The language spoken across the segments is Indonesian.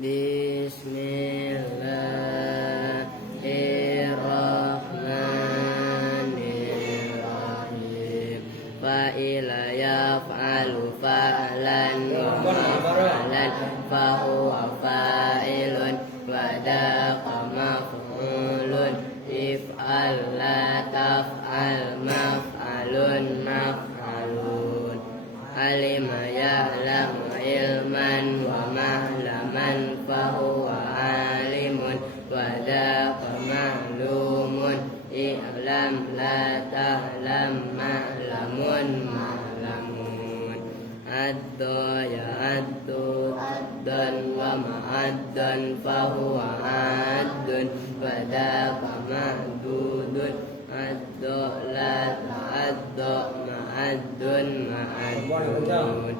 Bismillahirrahmanirrahim. Fa'ila yaf'alu fa'lan wa maf'alan fahuwa fa'ilun wa daqa maf'ulun if'al la taf'al maf'alun maf'alun. Alima ya'lamu ilman wa ma'laman fahuwa alimun wa daqa ma'lumun i'lam la ta'lam ma'lamun ma'lamun. Addo ya'addu addan wa ma'addan fahuwa addun wa daqa ma'dudun addo la ta'addo ma'addun ma'addun.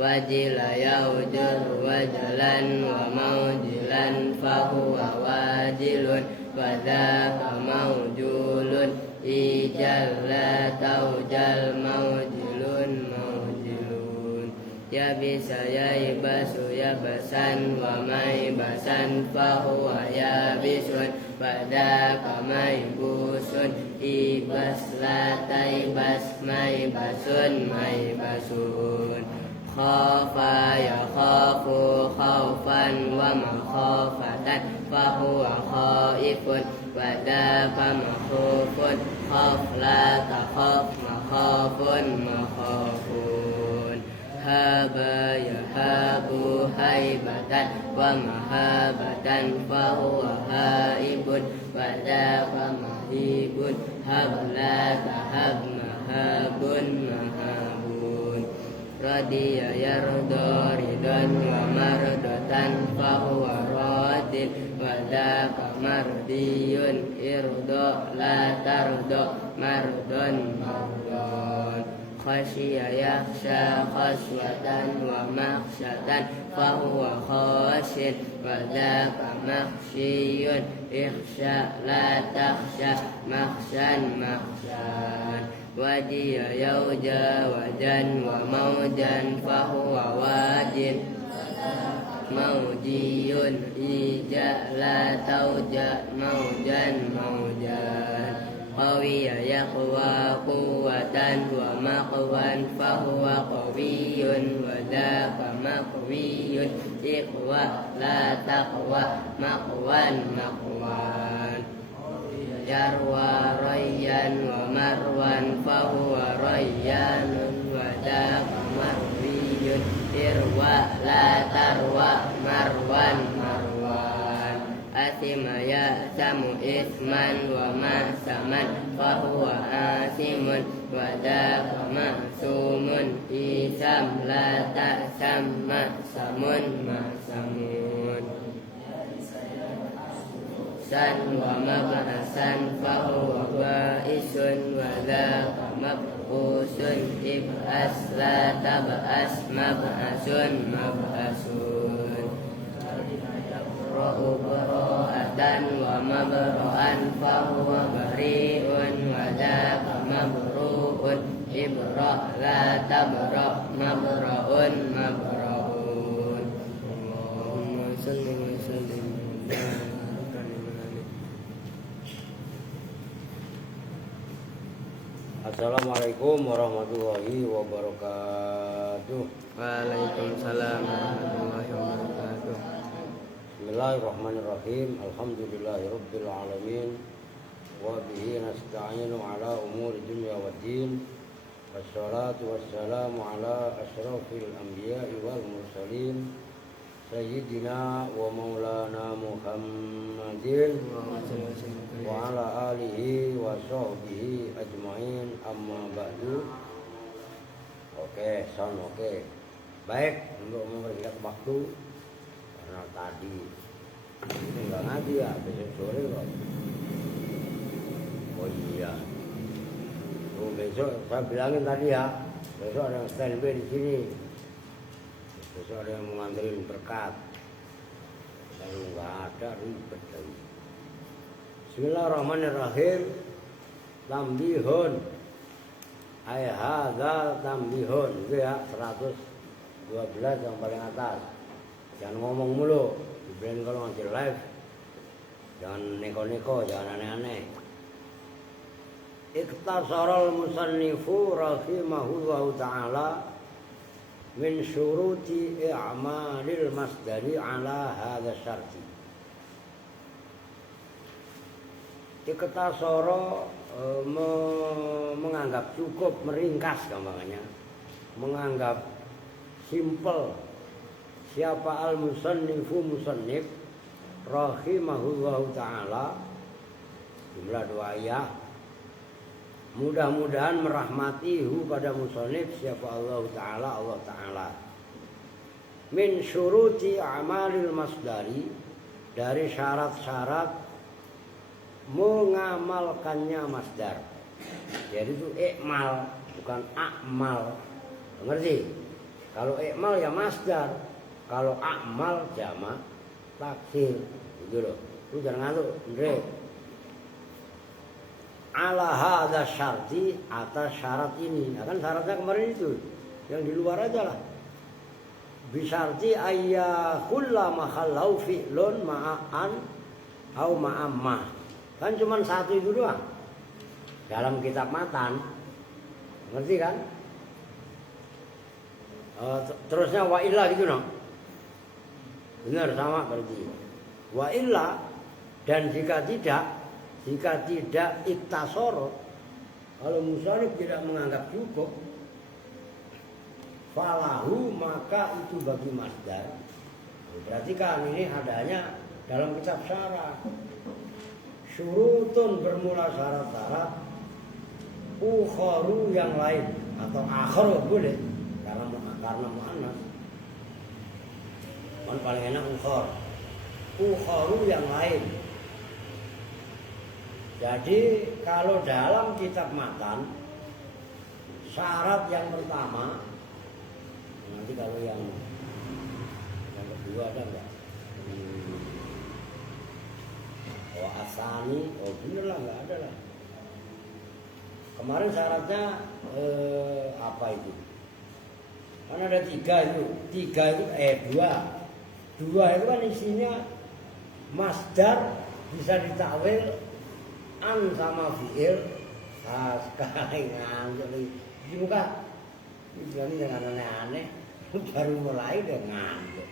Wajila yaujur wajalan wa maujilan fahuwa wajilun wa daqa maujulun ijal la taujal maujilun maujilun. Yabisa yaibasu yabasan wa maibasan fahuwa yabisun wa daqa maibusun ibas la taibas maibasun maibasun. Khafa yakhafu khawfan wa makhafatan fahuwa khaifun wa daqa makhufun khaf la takhaf makhafun makhafun. Haba yahabu haibatan wa mahabatan fahuwa haibun wa daqa mahibun hab la tahab mahabun mahabun. Radiya yarda ridan wa mardatan fahuwa radin wa daqa mardiyun irda la tarda mardon mardon. Khashiya yakhsha khaswatan wa makhsyatan fahuwa khashin wa daqa makhsyiyun ikhsha la takhsha makhshan makhshan. Wadiya yauja wajan wa maujan fahuwa wajin maujiyun ija la tauja maujan maujan. Qawiya yaqwa quwatan wa maqwan fahuwa qawiyun wa daqa maqwiyun iqwa la taqwa maqwan maqwan. Yarwa rayyan wa marwan fahuwa rayyanun wa daqa marwiyun irwa la tarwa marwan marwan. Athima ya'tamu isman wa ma'saman fahuwa asimun wa daqa ma'sumun isam la ta'sam ma'samun ma'samun. San wa mab'asan fahuwa ba'isun wa daqa mab'usun ib'as la tab'as mab'asun mab'asun. Ra'u bara'atan wa mabra'an fahuwa bari'un wa daqa mabru'un ibra' la tabra' mabra'un mabra'un. Allahumma salli wa sallim. Assalamualaikum warahmatullahi wabarakatuh. Waalaikumsalam warahmatullahi wabarakatuh. Bismillahirrahmanirrahim. Alhamdulillahirabbil alamin. Wa bihi nasta'inu ala umuri dunya waddin. Wassalatu wassalamu ala asyrafil anbiya'i wal mursalin sayyidina wa maulana Muhammadin wa ala alihi wa sahbihi ajma'in amma ba'du. Oke, sound oke. Baik, untuk memberikan waktu karena tadi ini enggak ngaji ya, besok sore kok. Oh iya. Oh, besok saya bilangin tadi ya, besok ada yang standby di sini. Besok ada yang mengantarin berkat. Kalau nggak ada ribet lagi. Bismillahirrahmanirrahim. Tambihun. Ay hadza tambihun. Itu ya 112 yang paling atas. Jangan ngomong mulu. Ben kalau ngaji live jangan neko-neko, jangan aneh-aneh. Iktasarul musannifu rahimahullahu ta'ala min syuruti i'malil masdari ala hadha syarti. Iktasara menganggap cukup, meringkas gampangannya, menganggap simple. Siapa al-musannifu musannif rahimahullahu ta'ala, jumlah 2 ayat, mudah-mudahan merahmatihu pada musannif siapa Allah Ta'ala min syuruti amalil masdari, dari syarat-syarat mengamalkannya masdar. Jadi itu ikmal, bukan akmal. Ngerti? Kalau ikmal ya masdar, kalau akmal jamak taksir. Gitu loh. Lu jangan ngantuk, Andre. Ala hadza syarti, atas syarat ini. Nah, kan syaratnya kemarin itu yang di luar aja lah. Bisyarti ayyahulla makhallau fi'lun ma'an au ma'amma. Kan cuma satu itu doang dalam kitab matan. Ngerti kan? Terusnya wa illa gitu no. Benar sama berarti. Wa illa, dan jika tidak iktasoro, kalau musannif tidak menganggap cukup, falahu, maka itu bagi masdar. Berarti kan ini adanya dalam kitab syarah. Syurutun bermula syarat-syarat, ukharu yang lain, atau akharu boleh karena muannas. Kan paling enak ukhar. Ukharu yang lain. Jadi kalau dalam kitab matan, syarat yang pertama, nanti kalau yang kedua ada enggak? Oh asani, oh bener lah, enggak ada lah. Kemarin syaratnya apa itu? Kan ada 3 itu, 2 itu kan isinya masdar bisa ditakwil an sama fi'il. Sekarang ngantuk di muka ini jangan aneh-aneh, baru mulai udah ngantuk.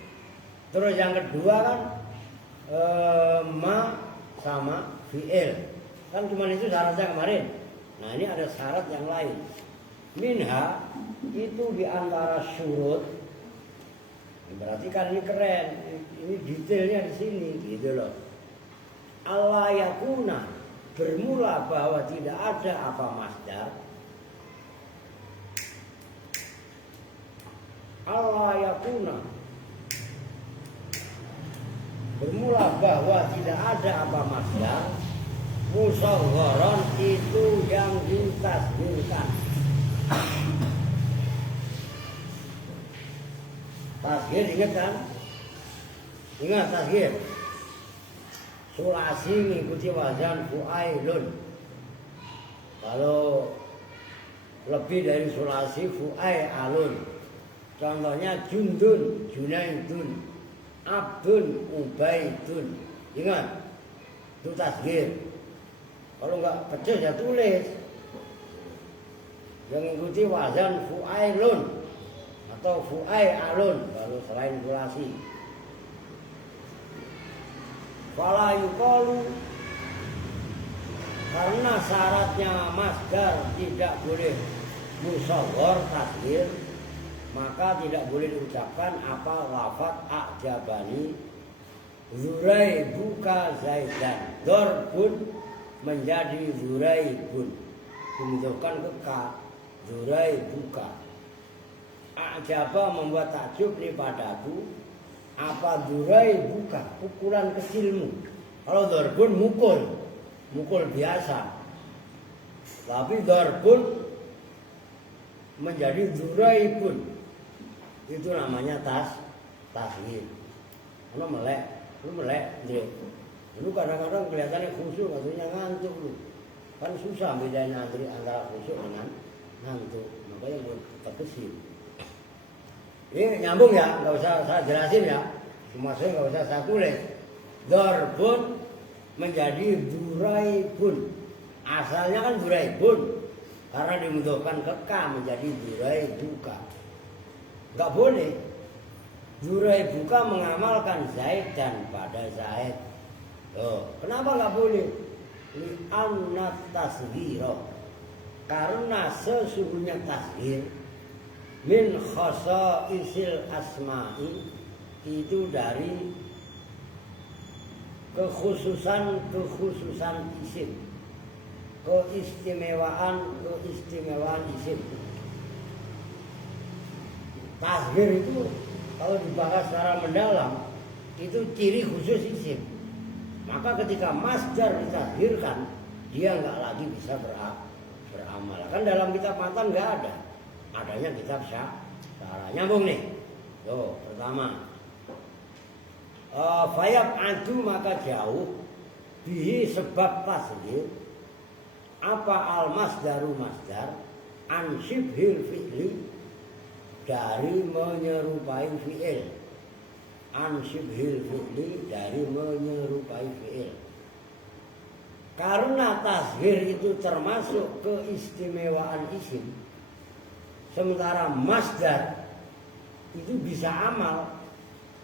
Terus yang kedua kan ma sama fi'il, kan cuma itu syaratnya kemarin. Nah ini ada syarat yang lain. Minha itu diantara syurut. Berarti kan ini keren, ini detailnya di sini gitu loh. Allah yakuna, bermula bahwa tidak ada apa masdar. Allah yakuna, bermula bahwa tidak ada apa masdar. Musawwaron itu yang ditasbihkan. Tasghir ingat kan? Ingat tasghir. Sulasi mengikuti wazan fu'ailun. Kalau lebih dari sulasi fu'ailun. Contohnya jundun, junaidun, abdun, ubaidun. Ingat, itu tasghir. Kalau enggak pecah ya tulis. Yang mengikuti wazan fu'ailun atau fu'ailun kalau selain sulasi. Fala yuqalu, karena syaratnya masdar tidak boleh musawwar tasghir, maka tidak boleh diucapkan apa lafaz a'jabani zurai buka zaidan. Dorbun menjadi zurai bun, dimutuhkan ke ka, zurai buka. A'jaba membuat takjub nih padaku, apa zurai buka, pukulan kecilmu. Kalau dorbun mukul biasa. Tapi dorbun menjadi zurai bun, itu namanya tasghir. Lu melek, lu kadang-kadang kelihatannya khusyuk, katanya ngantuk lu. Kan susah bedanya antara khusyuk dengan ngantuk, makanya gue tetap kesini. Ini nyambung ya, nggak usah saya jelasin ya. Maksudnya nggak usah saya tulis. Dorbun menjadi buraibun. Asalnya kan buraibun. Karena dimudahkan ke ka menjadi buraibuka. Nggak boleh. Buraibuka mengamalkan Zaid dan pada Zaid. Kenapa nggak boleh? Li'anna tasghiro. Karena sesungguhnya tasghir min khasaisil asma'i itu dari kekhususan isim, keistimewaan isim. Tasghir itu kalau dibahas secara mendalam itu ciri khusus isim. Maka ketika masdar ditasghirkan, dia nggak lagi bisa beramal. Kan dalam kitab matan nggak ada, adanya kitab syarah. Nyambung nih. Tuh, pertama. Fayab adu maka jauh bihi sebab tasghir apa al masdaru masdar an syibhil fi'li dari menyerupai fi'il. An syibhil fi'li dari menyerupai fi'il. Karena tasghir itu termasuk keistimewaan isim, sementara masdar itu bisa amal,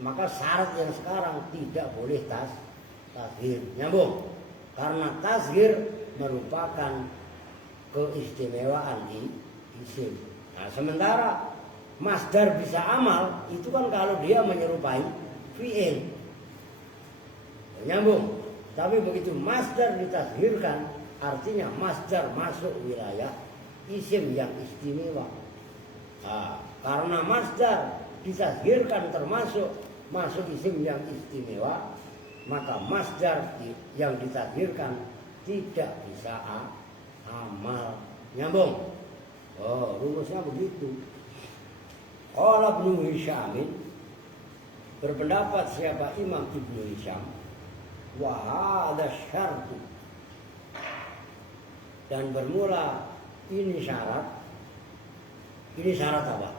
maka syarat yang sekarang tidak boleh tasghir. Nyambung. Karena tasghir merupakan keistimewaan isim. Nah, sementara masdar bisa amal itu kan kalau dia menyerupai fi'il. Nyambung. Tapi begitu masdar ditasghirkan, artinya masdar masuk wilayah isim yang istimewa. Nah, karena masdar ditasghirkan termasuk masuk isim yang istimewa, maka masdar yang ditasghirkan tidak bisa amal. Nyambung. Rumusnya begitu. Qala Ibnu Hisham, berpendapat siapa Imam Ibnu Hisham, wa hadza syartu, dan bermula ini syarat. Ini syarat apa?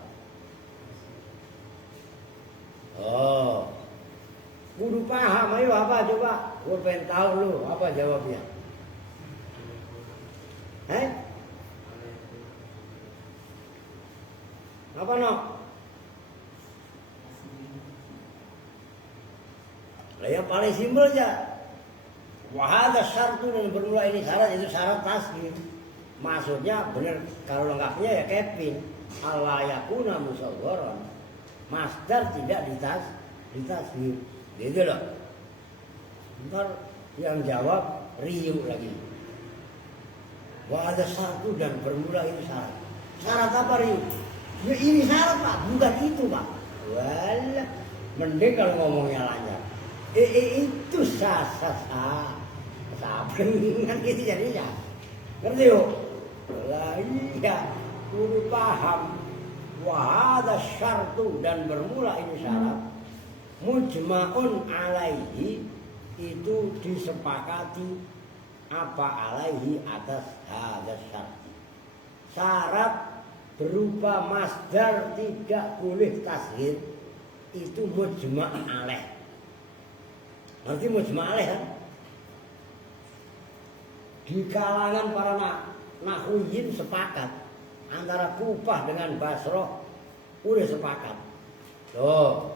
Kudu paham, ayo apa coba? Gue pengen tahu lu apa jawabnya. Apa no? Lah yang paling simpel aja. Wahada syartu, dan bermula ini syarat, itu syarat tasghir. Maksudnya benar, kalau lengkapnya ya Kevin Allah yakuna musawwaran, masdar tidak ditasghir. Gitu loh. Ntar yang jawab riuh lagi. Wahada syartu, dan bermula ini syarat. Syarat apa riuh? Ya ini syarat Pak, bukan itu Pak. Walah, mending kalau ngomongnya lancar. Itu sabengan gitu jadinya. Ngerti yuk? Lah iya, kudu paham. Wahada syartu, dan bermula ini syarat. Mujma'un alaihi, itu disepakati apa alaihi atas hadza syarti. Syarat berupa masdar tidak boleh tasghir itu mujma' alaih. Nanti mujma' alaih kan? Di kalangan para nahwiyin sepakat, antara Kufah dengan Basrah udah sepakat. Tuh,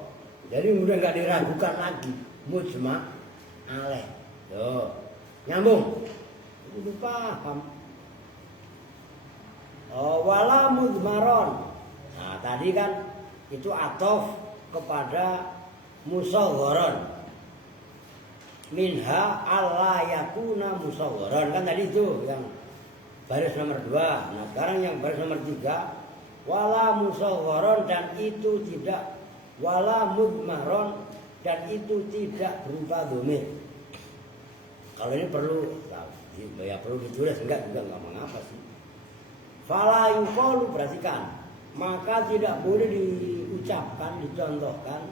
jadi udah nggak diragukan lagi, mujma' alaih. Tuh, nyambung. Udah paham. Wala mudmaron. Nah, tadi kan itu atof kepada musawwaron. Minha alla yakuna musawwaron, kan tadi itu yang baris nomor 2. Nah, sekarang yang baris nomor 3, wala musawwaron, dan itu tidak, wala mudmaron, dan itu tidak berupa dhamir. Kalau ini perlu ya perlu ditulis, enggak mengapa sih. Fala yuqalu, perhatikan, maka tidak boleh diucapkan, dicontohkan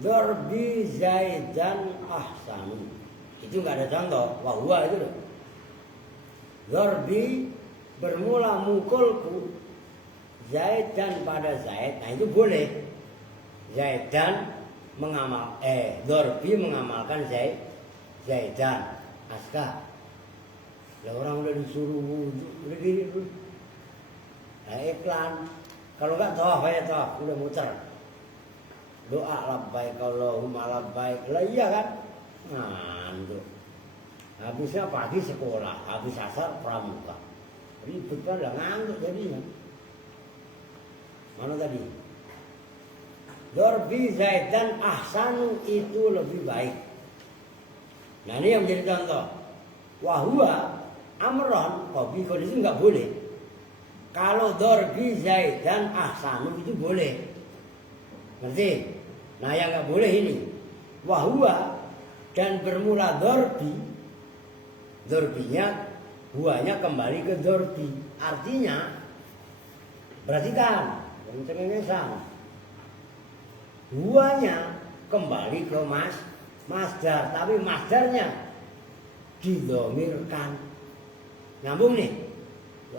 darbi Zaidan ahsanu. Itu enggak ada contoh, wahwa itu loh. Darbi bermula mukulku Zaidan pada Zaid. Nah itu boleh. Zaidan Dorbi mengamalkan Zaidan Aska. Lah orang udah disuruh wudhu, udah gini dulu. Nah iklan, kalau enggak tawaf aja tawaf, udah muter. Doa labbaik Allahumma labbaik, lah iya kan? Ngantuk. Habisnya pagi sekolah, habis asar pramuka. Ribet kan, lah ngantuk jadinya. Mana tadi? Dorbi Zaidan ahsanu itu lebih baik. Nah ini yang menjadi contoh. Wahua amron kopi kondisi nggak boleh. Kalau dorbi Zaidan ahsanu itu boleh. Ngerti? Nah yang nggak boleh ini. Wahua dan bermula dorbinya huanya kembali ke dorbi. Artinya perhatikan, cengengesan. Huanya kembali ke masdar, tapi masdarnya didomirkan. Nyambung nih.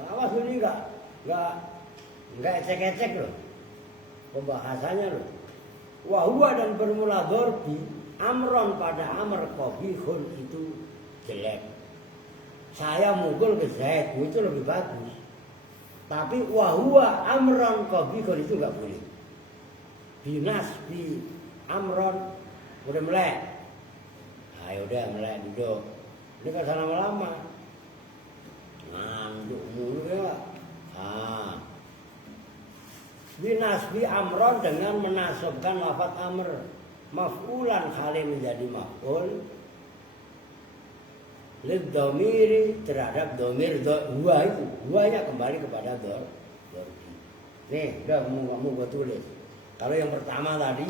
Awas ini enggak ecek-ecek loh. Pembahasannya loh. Wahua dan bermula dorbi amron pada amr qabihun itu jelek. Saya mukul ke Zaid itu lebih bagus. Tapi wahua amron qabihun itu enggak boleh. Binas bi amron udah melek. Ayo udah melek duduk. Ini kan sana lama. Ngantuk mulu ya. Binas bi amron dengan menasabkan lafaz amr. Maf'ulan kali menjadi maf'ul. Lid domiri terhadap domir huwa itu. Huwanya kembali kepada dorbi. Nih udah kamu gue tulis. Kalau yang pertama tadi,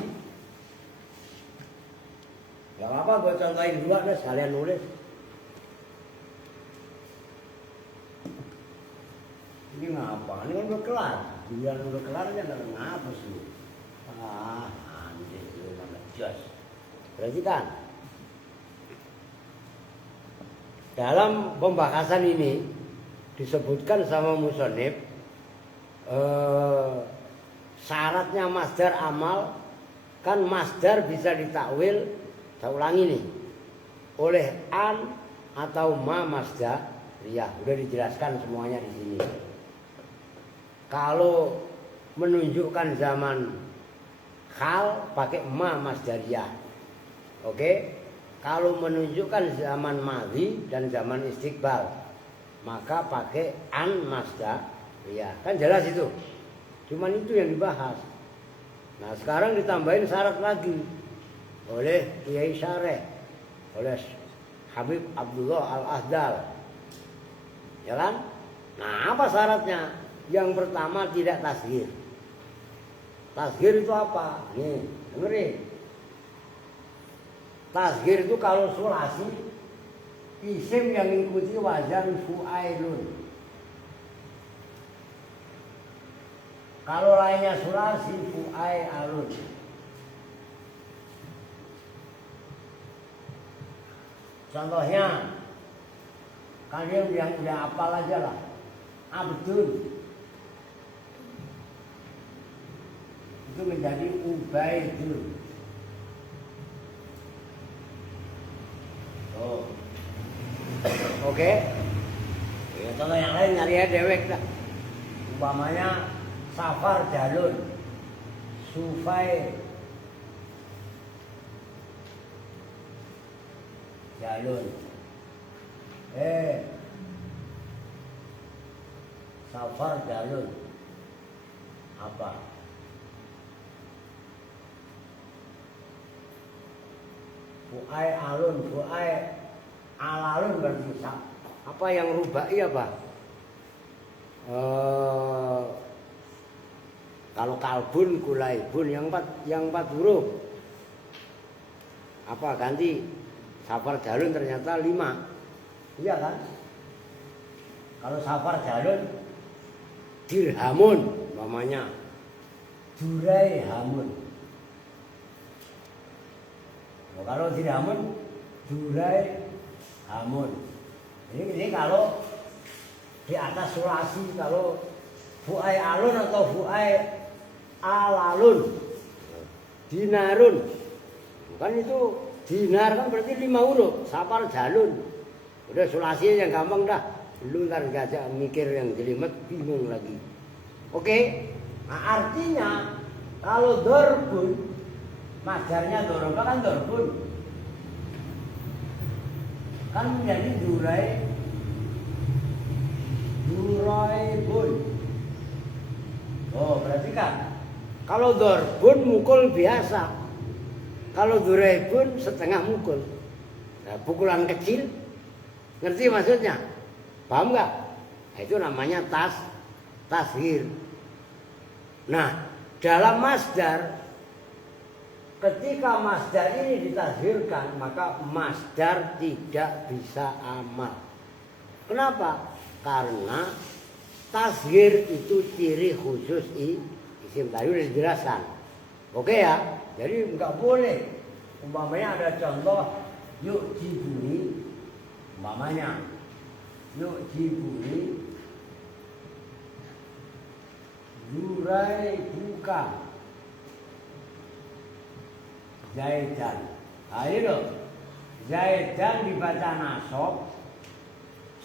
gak apa-apa gue contohin dua deh sekalian nulis. Ini ngapa? Ini kan udah kelar. Bilang udah kelar aja gak ngapa sih. Anjir, lu gak jos. Perhatikan. Dalam pembahasan ini disebutkan sama musonib. Syaratnya masdar amal kan masdar bisa ditakwil, saya ulangi nih, oleh an atau ma masdar, ya udah dijelaskan semuanya di sini. Kalau menunjukkan zaman hal pakai ma masdariyah, oke? Kalau menunjukkan zaman madhi dan zaman istiqbal, maka pakai an masdar, ya kan jelas itu. Cuman itu yang dibahas. Nah sekarang ditambahin syarat lagi oleh Kiai Syareh, oleh Habib Abdullah Al-Ahdal, ya kan? Nah apa syaratnya? Yang pertama tidak tasghir. Tasghir itu apa? Nih dengerin. Tasghir itu kalau sulasi isim yang mengikuti wazan fu'ailun. Kalau lainnya sulasi fu'ai alun. Contohnya kalian yang udah hafal aja lah. Abdul itu menjadi Ubaidul. Oh. Oke. Ya, contoh yang lain nyari aja dewek dah. Umpamanya Safar Jalun, Sufai Jalun, Safar Jalun, apa? Fu'ai alun, fu'ai alalun berarti apa yang rubai apa? Kalau kalbun, kulaibun yang empat huruf. Apa ganti? Safar Jalun ternyata 5. Iya kan? Kalau Safar Jalun dirhamun namanya. Durai hamun. Oh, kalau dirhamun durai hamun. Ini kalau di atas sulasi, kalau fu'ai alun atau fu'ai alalun, dinarun Kan itu dinar kan berarti 5 huruf. Sapar jalun. Udah sulasinya yang gampang dah. Lu ntar gajah mikir yang jelimet bingung lagi. Oke. Nah artinya kalau dorbun masdarnya doroba kan dorbun. Kan menjadi duraibun. Oh berarti kan kalau dorbun mukul biasa. Kalau duraibun setengah mukul. Nah, pukulan kecil. Ngerti maksudnya? Paham nggak? Nah, itu namanya tashir. Nah, dalam masdar ketika masdar ini ditashirkan, maka masdar tidak bisa amal. Kenapa? Karena tashir itu ciri khusus isim tadi udah dijelaskan. Oke ya? Jadi nggak boleh. Umpamanya ada contoh yuk jibuni. Umpamanya yuk jibuni Zurai buka Zaidan. Nah ini loh, Zaidan dibaca nasab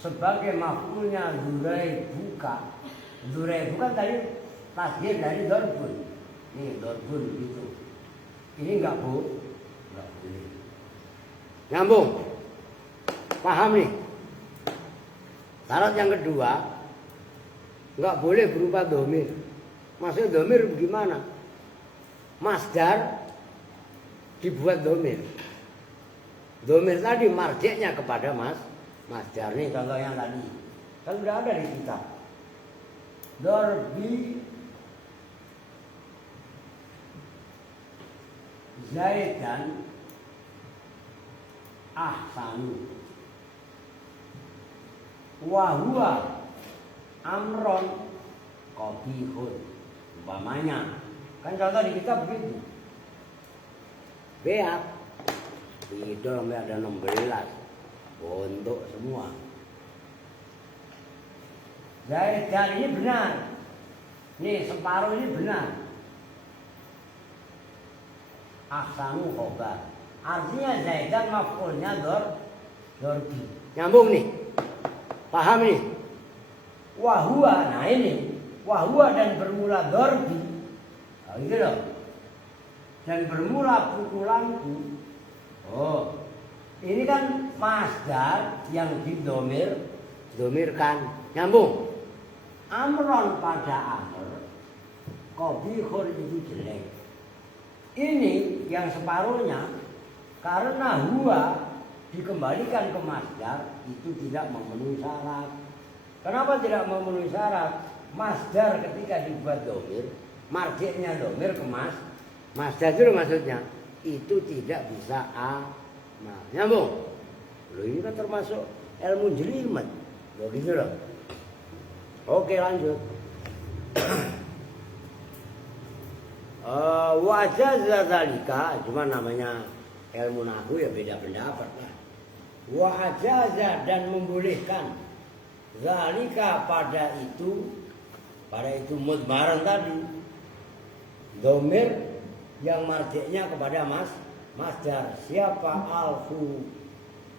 sebagai maf'ulnya Zurai buka. Zurai buka tadi tasghir dari dorbun. Ini dorbun gitu. Ini enggak boleh. Nyambung. Paham nih? Syarat yang kedua, enggak boleh berupa domir. Maksudnya domir bagaimana? Masdar dibuat domir. Domir tadi marjeknya kepada masdar. Nih contoh yang tadi. Kan sudah ada di kitab. Dorbi Zaidan ahsanu wahua amron qabihun. Umpamanya kan contoh di kitab begitu. Beat itu sampai ada 16 untuk semua. Zaidan ini benar. Nih separuh ini benar. Ahsanu khobar. Artinya Zaidan maf'ulnya dorbi. Nyambung nih. Paham nih? Wahua, nah ini. Wahua dan bermula dorbi. Oh gitu loh. Dan bermula pukulanku. Oh. Ini kan masdar yang domirkan. Nyambung. Amron pada amr. Qabihun itu jelek. Ini yang separuhnya karena huwa dikembalikan ke masdar itu tidak memenuhi syarat. Kenapa tidak memenuhi syarat? Masdar ketika dibuat domir, marjeknya domir ke masdar itu maksudnya itu tidak bisa amal. Nyambung? Loh ini kan termasuk ilmu jelimet. Loh gitu loh. Oke lanjut. Wajah zalika cuma namanya ilmu nahwu ya beda pendapat lah. Wajah dan membolehkan zalika pada itu mudmaran tadi domir yang marjeknya kepada masdar. Siapa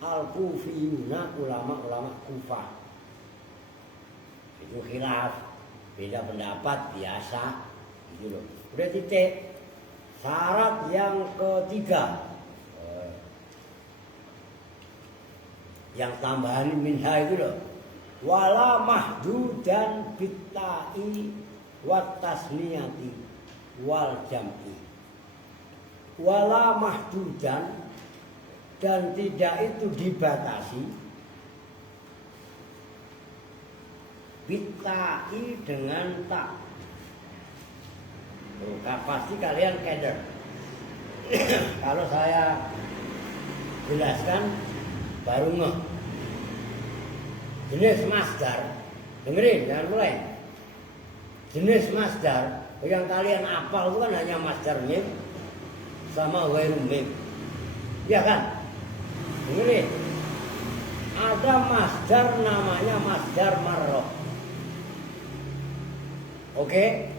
al-kufiyuna ulama Kufah. Itu khilaf, beda pendapat biasa gitu loh. Udah titik. Syarat yang ketiga. Yang tambahan minha itu loh. Wala mahdudan bitta'i wat tasniyati wal jam'i. Wala mahdudan dan tidak itu dibatasi bitta'i dengan tak. Pasti kalian keder. Kalau saya jelaskan baru ngeh. Jenis masdar, dengerin jangan mulai. Jenis masdar yang kalian apal itu kan hanya masdar mim sama ghairu mim. Ya kan? Dengerin. Ada masdar namanya masdar marroh. Oke?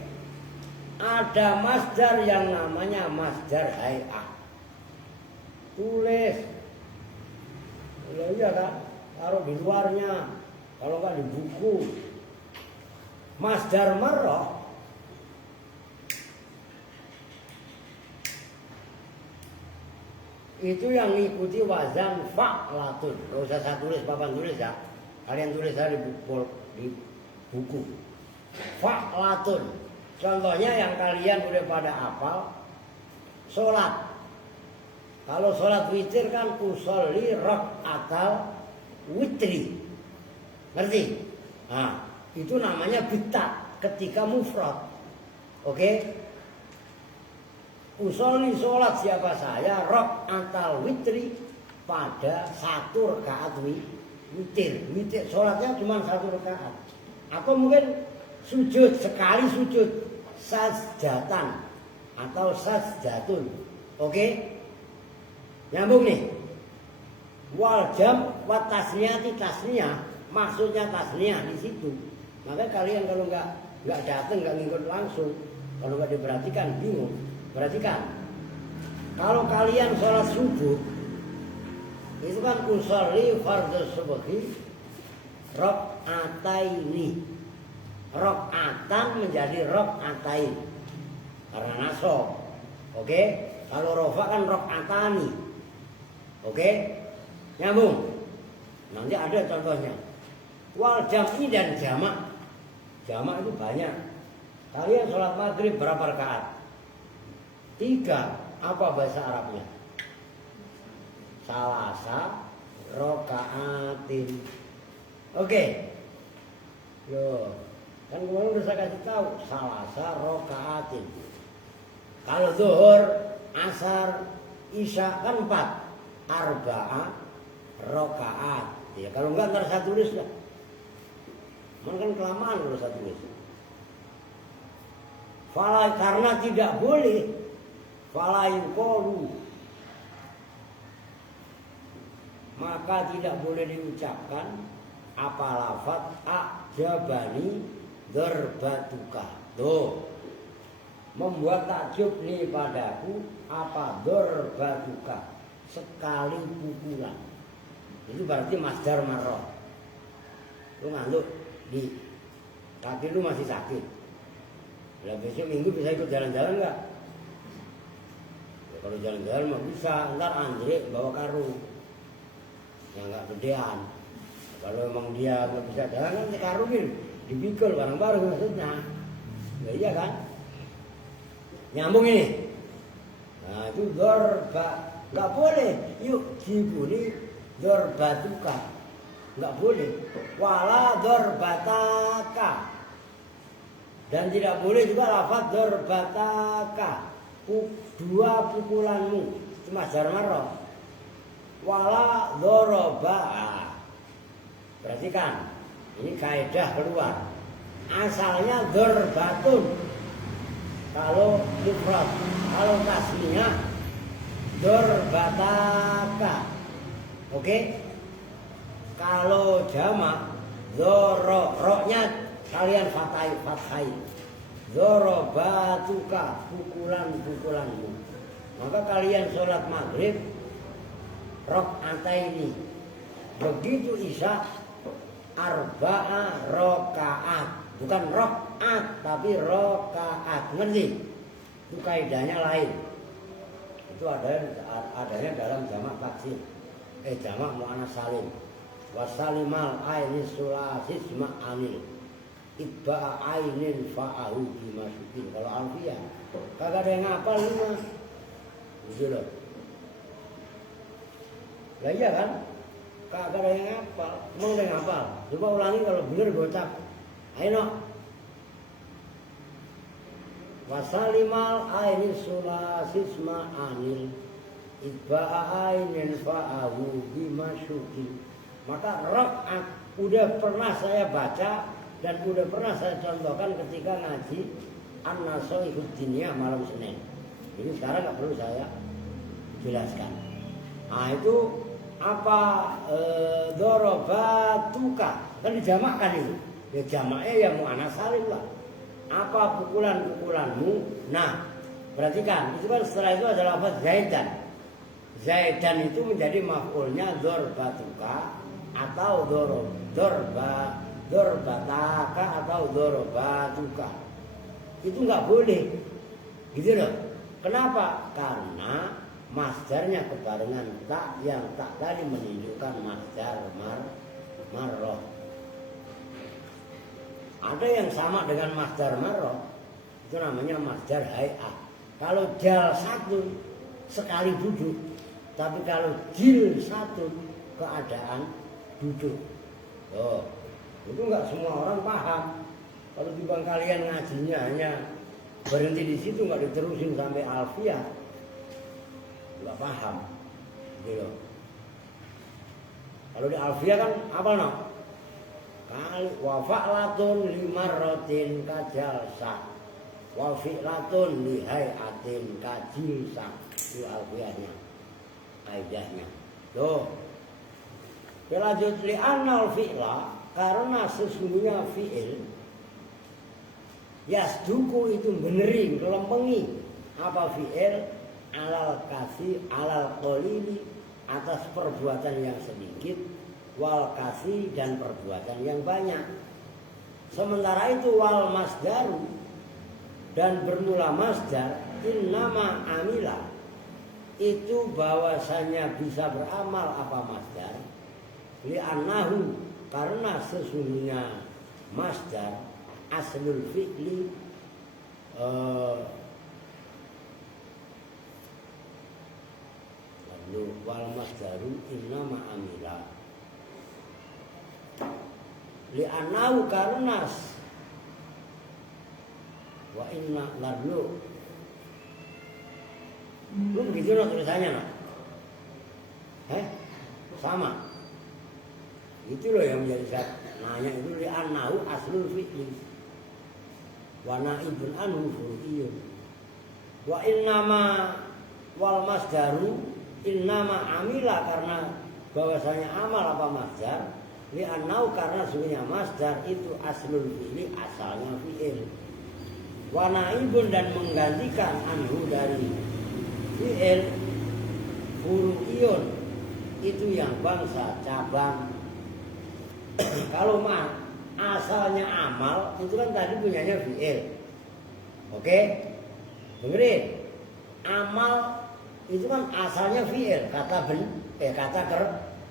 Ada masdar yang namanya masdar hay'ah. tulis. Ya iya kan, taruh di luarnya, kalau nggak di buku. Masdar marrah itu yang ngikuti wazan fa'latun. Gak usah saya tulis, papan tulis ya. Kalian tulis aja di buku. Fa'latun. Contohnya yang kalian udah pada hafal, sholat. Kalau sholat witir kan usolli rak'atal witri. Ngerti? Nah, itu namanya bitta ketika mufrad. Oke? Usolli sholat siapa saya rak'atal witri pada satu rakaat witir. Witir sholatnya cuma satu rakaat. Atau mungkin sujud sekali sujud sajdatan atau sajdatun. Oke? Nyambung nih. Wal jam wa tasniyati tasniyah, maksudnya tasniyah di situ. Maka kalian kalau nggak datang, nggak ngikut langsung, kalau nggak diperhatikan bingung. Perhatikan, kalau kalian sholat subuh itu kan usolli fardhu subhi rak'ataini. Rak'atan menjadi rak'atain karena nasab. Oke? Kalau rofa kan rak'atani. Oke? Nyambung. Nanti ada contohnya. Wal jam'i dan jamak. Jamak itu banyak. Kalian sholat maghrib berapa rakaat? 3. Apa bahasa Arabnya? Salasa rokaatin. Oke. Yo, kan kemarin udah saya kasih tahu salasa rokaatin. Kalau zuhur, asar, isya kan 4. Arba'a rokaat. Ya kalau enggak ntar saya tulis lah. Kan kelamaan kalau saya tulis. Karena tidak boleh. Fala yuqalu, maka tidak boleh diucapkan apa lafaz a'jabani darbatuka. Tuh, membuat takjub nih padaku apa darbatuka, sekali pukulan. Itu berarti masdar marrah. Lu ngantuk di kaki lu masih sakit. Lah besok minggu bisa ikut jalan-jalan nggak? Kalau jalan-jalan mah bisa, ntar Andre bawa karung yang nggak gedean. Kalau emang dia nggak bisa jalan kan dikarungin, dipikul bareng-bareng maksudnya. Ya iya kan? Nyambung ini. Nah itu dorba, nggak boleh. Yuk jibuni dorbatuka, nggak boleh. Wala dorbataka, dan tidak boleh juga lafaz dorbataka. 2 pukulanmu itu masdar marrah. Wala doroba. Perhatikan, ini kaidah keluar. Asalnya dorbatun kalau mufrad, kalau tasniyah dorbataka. Oke? Kalau jamak roknya kalian fathai. Dorobatuka, pukulan-pukulanmu. Maka kalian sholat maghrib rak'ataini. Begitu isya arba'a rokaat. Bukan rok'at tapi rokaat. Ngerti? Itu kaidahnya lain. Itu adanya dalam jamak taksir. Jamak mu'annas salim. Wasalimal aini sulasis ma'anil. Ibba ainin fa'ahu dimasukin. Kalau alfiah kagak ada yang ngapal ini mah. Gitu loh. Lah iya kan? Kagak ada yang ngapal. Emang ada yang ngapal? Coba ulangi kalau bener gocap. Ayo no. Wasalimal ainin sulasis ma'anil. Ibba ainin fa'ahu dimasukin. Maka rakaat udah pernah saya baca dan udah pernah saya contohkan ketika ngaji An-Nasaihud Diniyah malam Senin. Jadi sekarang nggak perlu saya jelaskan. Nah itu apa dorobatuka kan dijamakkan itu. Ya jamaknya ya mu'annas salim lah. Apa pukulan-pukulanmu? Nah perhatikan itu kan setelah itu adalah lafaz zaidan. Zaidan itu menjadi maf'ulnya dorbatuka atau dorbataka atau dorbatuka. Itu nggak boleh, gitu loh. Kenapa? Karena masdarnya kebarengan tak, yang tak tadi menunjukkan masdar marroh. Ada yang sama dengan masdar marroh, itu namanya masdar hay'ah. Kalau jal satu sekali duduk, tapi kalau jil satu keadaan duduk. Oh, itu nggak semua orang paham. Kalau tiba kalian ngajinya hanya berhenti di situ, nggak diterusin sampai alfiah, nggak paham, gitu. Kalau di alfiah kan apa no? Kali wafa'latun limarrotin kajalsa, wafi'latun lihai'atin kajilsa. Itu alfiahnya, kaidahnya. Tuh. Lanjut li'annal fi'la, karena sesungguhnya fi'il yasduku itu benerin, kelempengi. Apa fi'il? Alal kasih, alal qolili, atas perbuatan yang sedikit, wal kasih, dan perbuatan yang banyak. Sementara itu wal masdaru, dan bermula masdar, innama amila, itu bahwasanya bisa beramal apa masdar, li'annahu, karena sesungguhnya masdar aslul fi'li lalu wal masdaru innama amila li'annahu, karena wa inna lalu lu begitu no tulisannya no? Sama itu loh yang menjadi saya nanya, itu li'annahu aslul fi'li wa naibun anhu furu'iyun wa innama wal masdaru innama amila, karena bahwasanya amal apa masdar, li'annahu, karena sesungguhnya masdar itu aslul fi'li, asalnya fi'il, wa naibun, dan menggantikan anhu dari fi'il, furu'iyun, itu yang bangsa cabang. Kalau asalnya amal itu kan tadi punyanya fi'il. Oke? Dengerin. Amal itu kan asalnya fi'il, kata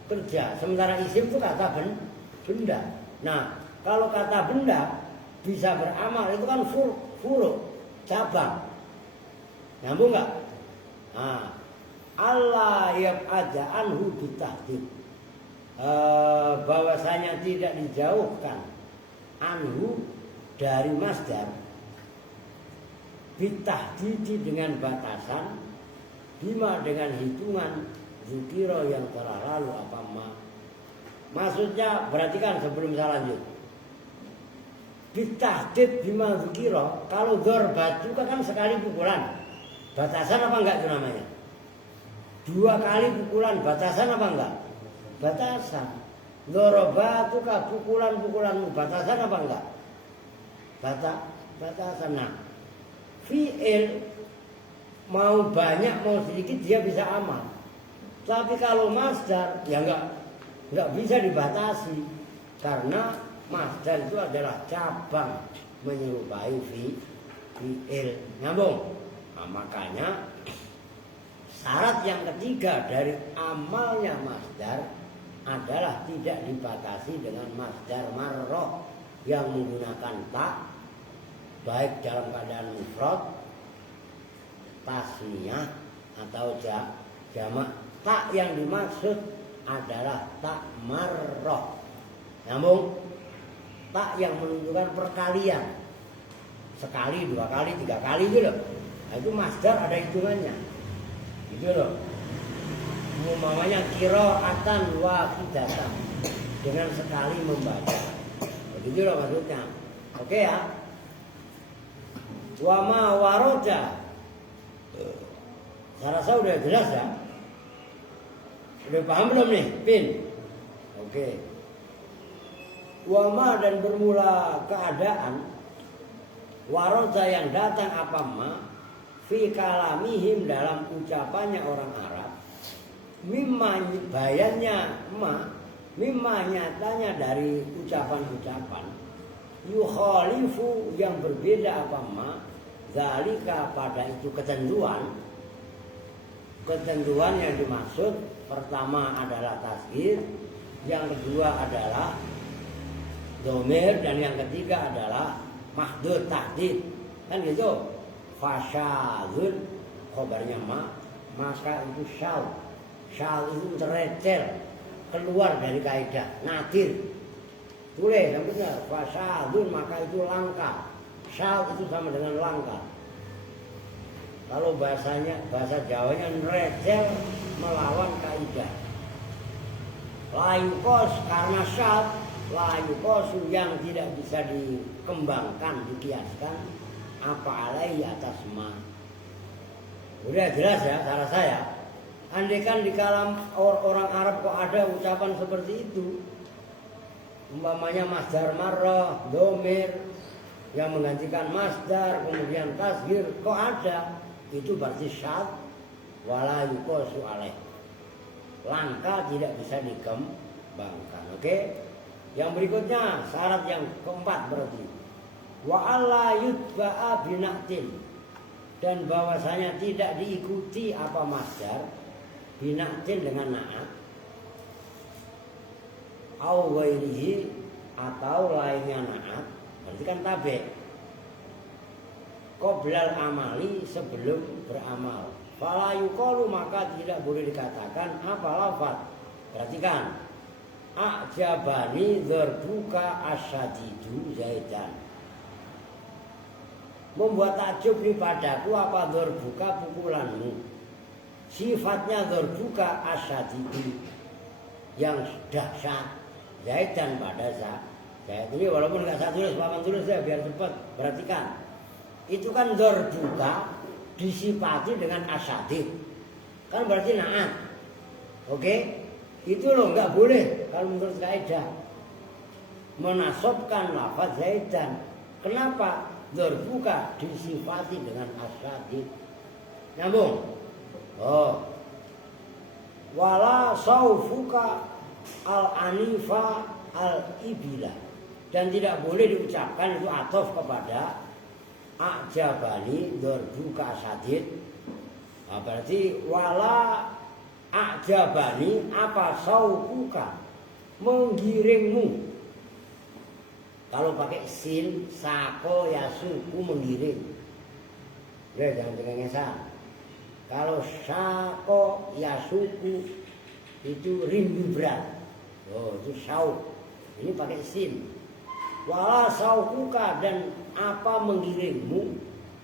kerja. Sementara isim itu kata benda. Nah, kalau kata benda bisa beramal itu kan furu, cabang. Nyambung enggak? Nah, Allah yab'ada anhu bitahdid. Bahwasanya tidak dijauhkan anhu dari masdar bitahdidi, dengan batasan, bima, dengan hitungan, zikiro, yang telah lalu apa maksudnya. Perhatikan sebelum saya lanjut. Bitahdid bima zikiro, kalau dorbat juga kan sekali pukulan, batasan apa enggak itu namanya? 2 kali pukulan, batasan apa enggak? Batasan. Dorobatuka, pukulan-pukulanmu, batasan apa enggak? Batasan. Nah, fi'il mau banyak mau sedikit dia bisa amal. Tapi kalau masdar ya enggak bisa dibatasi, karena masdar itu adalah cabang menyerupai fi'il. Nyambung? Nah, makanya syarat yang ketiga dari amalnya masdar adalah tidak dibatasi dengan masdar marroh yang menggunakan tak, baik dalam keadaan mufrad, tasniyah, atau jamak. Tak yang dimaksud adalah tak marroh. Nyambung? Tak yang menunjukkan perkalian, sekali, 2 kali, 3 kali gitu loh. Nah, itu masdar ada hitungannya, gitu loh. Umpamanya qiraatan wahidatan, dengan sekali membaca, begitu loh maksudnya. Oke ya. Wa ma waroda, saya rasa udah jelas ya. Udah paham belum nih, Pin? Oke. Wa ma, dan bermula keadaan, waroda yang datang apa ma, fi kalamihim, dalam ucapannya orang Arab, mimma bayannya mimma nyatanya dari ucapan-ucapan yukhalifu yang berbeda apa zalika pada itu ketentuan yang dimaksud pertama adalah tasghir, yang kedua adalah domir, dan yang ketiga adalah mahdud tahdid, kan gitu. Fasyadun khobarnya maka itu syal itu terecer keluar dari kaidah nadir. Tulis yang benar, fasyadun maka itu langka. Syal itu sama dengan langka. Kalau bahasa Jawanya nerecel melawan kaidah. Layukos karena syal, layukos yang tidak bisa dikembangkan, dikiaskan apa alai atas ma. Udah jelas ya cara saya. Andaikan di kalam orang Arab kok ada ucapan seperti itu, umpamanya masdar marrah, domir yang menggantikan masdar, kemudian tasghir, kok ada, itu berarti syad wala yuqasu alaih, langka, tidak bisa dikembangkan. Oke? Yang berikutnya syarat yang keempat berarti wa alla yutba'a bina'tin, dan bahwasanya tidak diikuti apa masdar bina'tin dengan na'at au ghairihi atau lainnya na'at, berarti kan tabe qoblal amali, sebelum beramal. Fala yuqalu maka tidak boleh dikatakan apa lafaz. Perhatikan, a'jabani dzarbuka asyadidu zaidan, membuat takjub nih padaku apa dzarbuka pukulanmu. Sifatnya dzarbuka asyadidu yang dahsyat, zaidan pada Zaid ini walaupun nggak saya tulis, paman tulis ya biar cepat. Perhatikan, itu kan dzarbuka disifati dengan asyadid, kan berarti na'at. Oke? Itu loh nggak boleh kalau menurut kaidah menasobkan lafaz zaidan. Kenapa? Dzarbuka disifati dengan asyadid. Nyambung? Oh. Wala saufuka al-anifa al-ibila, dan tidak boleh diucapkan itu atof kepada a'jabani dzarbuka asyadid. Nah, berarti wala a'jabani apa saufuka, menggiringmu. Kalau pakai sin, sako ya suku, menggiring. Udah jangan cengengesan. Kalau sako ya suku itu rindu berat. Oh, itu sauk. Ini pakai sin. Wala saukuka, dan apa menggiringmu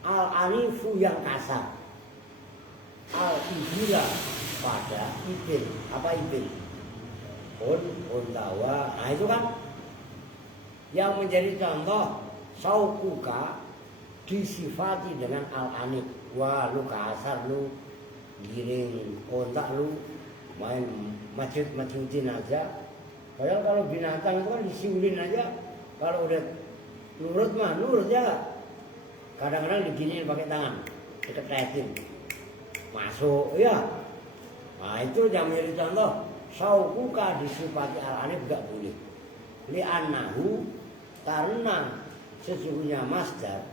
al-anifu yang kasar. Al-ibila pada ibil. Apa ibil? Untawa. Nah itu kan yang menjadi contoh. Saukuka disifati dengan al-anif. Wah lu kasar, lu giring kontak, lu main macut-macutin aja. Padahal kalau binatang itu kan disiulin aja. Kalau udah nurut mah nurut ya. Kadang-kadang diginiin pakai tangan, diketetin, masuk ya. Nah itu yang menjadi contoh. Saukuka disifati al-anif gak boleh. Li'annahu, karena sesungguhnya masdar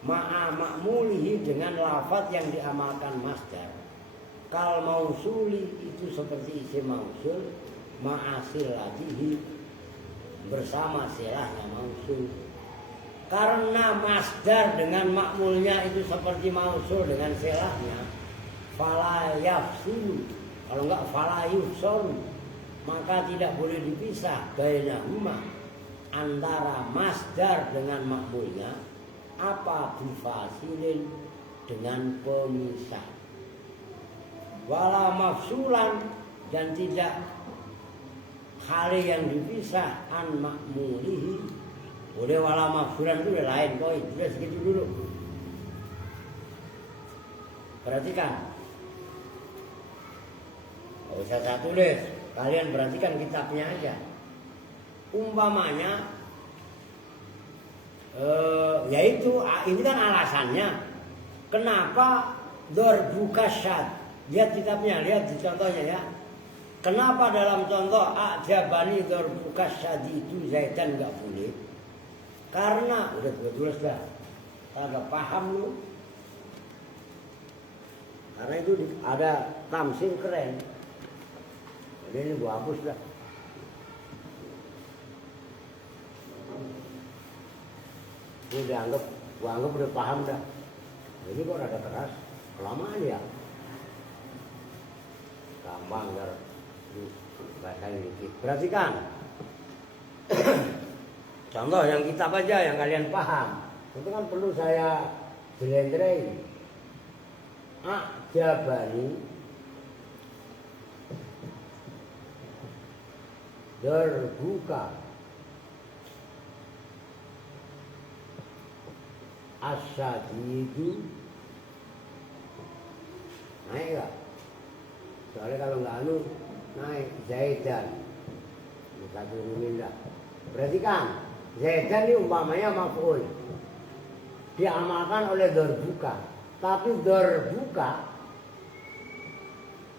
ma'a ma'mulihi, dengan lafaz yang diamalkan masdar. Kal mausuli itu seperti isim mausul ma'asil ladihi, bersama silahnya mausul. Karena masdar dengan makmulnya itu seperti mausul dengan silahnya, fala yafsulu, kalau enggak fala yufsulu, maka tidak boleh dipisah bainahuma, antara masdar dengan makmulnya, apa bifasilin, dengan pemisah. Wala mafsulan, dan tidak hal yang dipisah an makmulihi. Udah wala mafsulan itu udah lain koi. Udah segitu dulu. Perhatikan. Gak usah saya tulis, kalian perhatikan kitabnya aja. Umpamanya yaitu ini kan alasannya kenapa dzarbuka syad, Lihat kitabnya, lihat di contohnya ya. Kenapa dalam contoh a'jabani darbuka syadidu Zaidan nggak boleh? Karena udah tulis dah, kagak paham lu. Karena itu ada tamsil keren. Jadi ini gua hapus dah. Ini gua anggap udah paham dah. Jadi kok rada keras, kelamaan ya. Gampang ntar bacain dikit. Perhatikan. Contoh yang kitab aja yang kalian paham. Itu kan perlu saya jelendrein. A'jabani darbuka asyadidu. Naik gak? Soalnya kalau nggak naik Zaidan. Kita turunin dah. Perhatikan, Zaidan ini umpamanya maf'ul. Diamalkan oleh darbuka. Tapi darbuka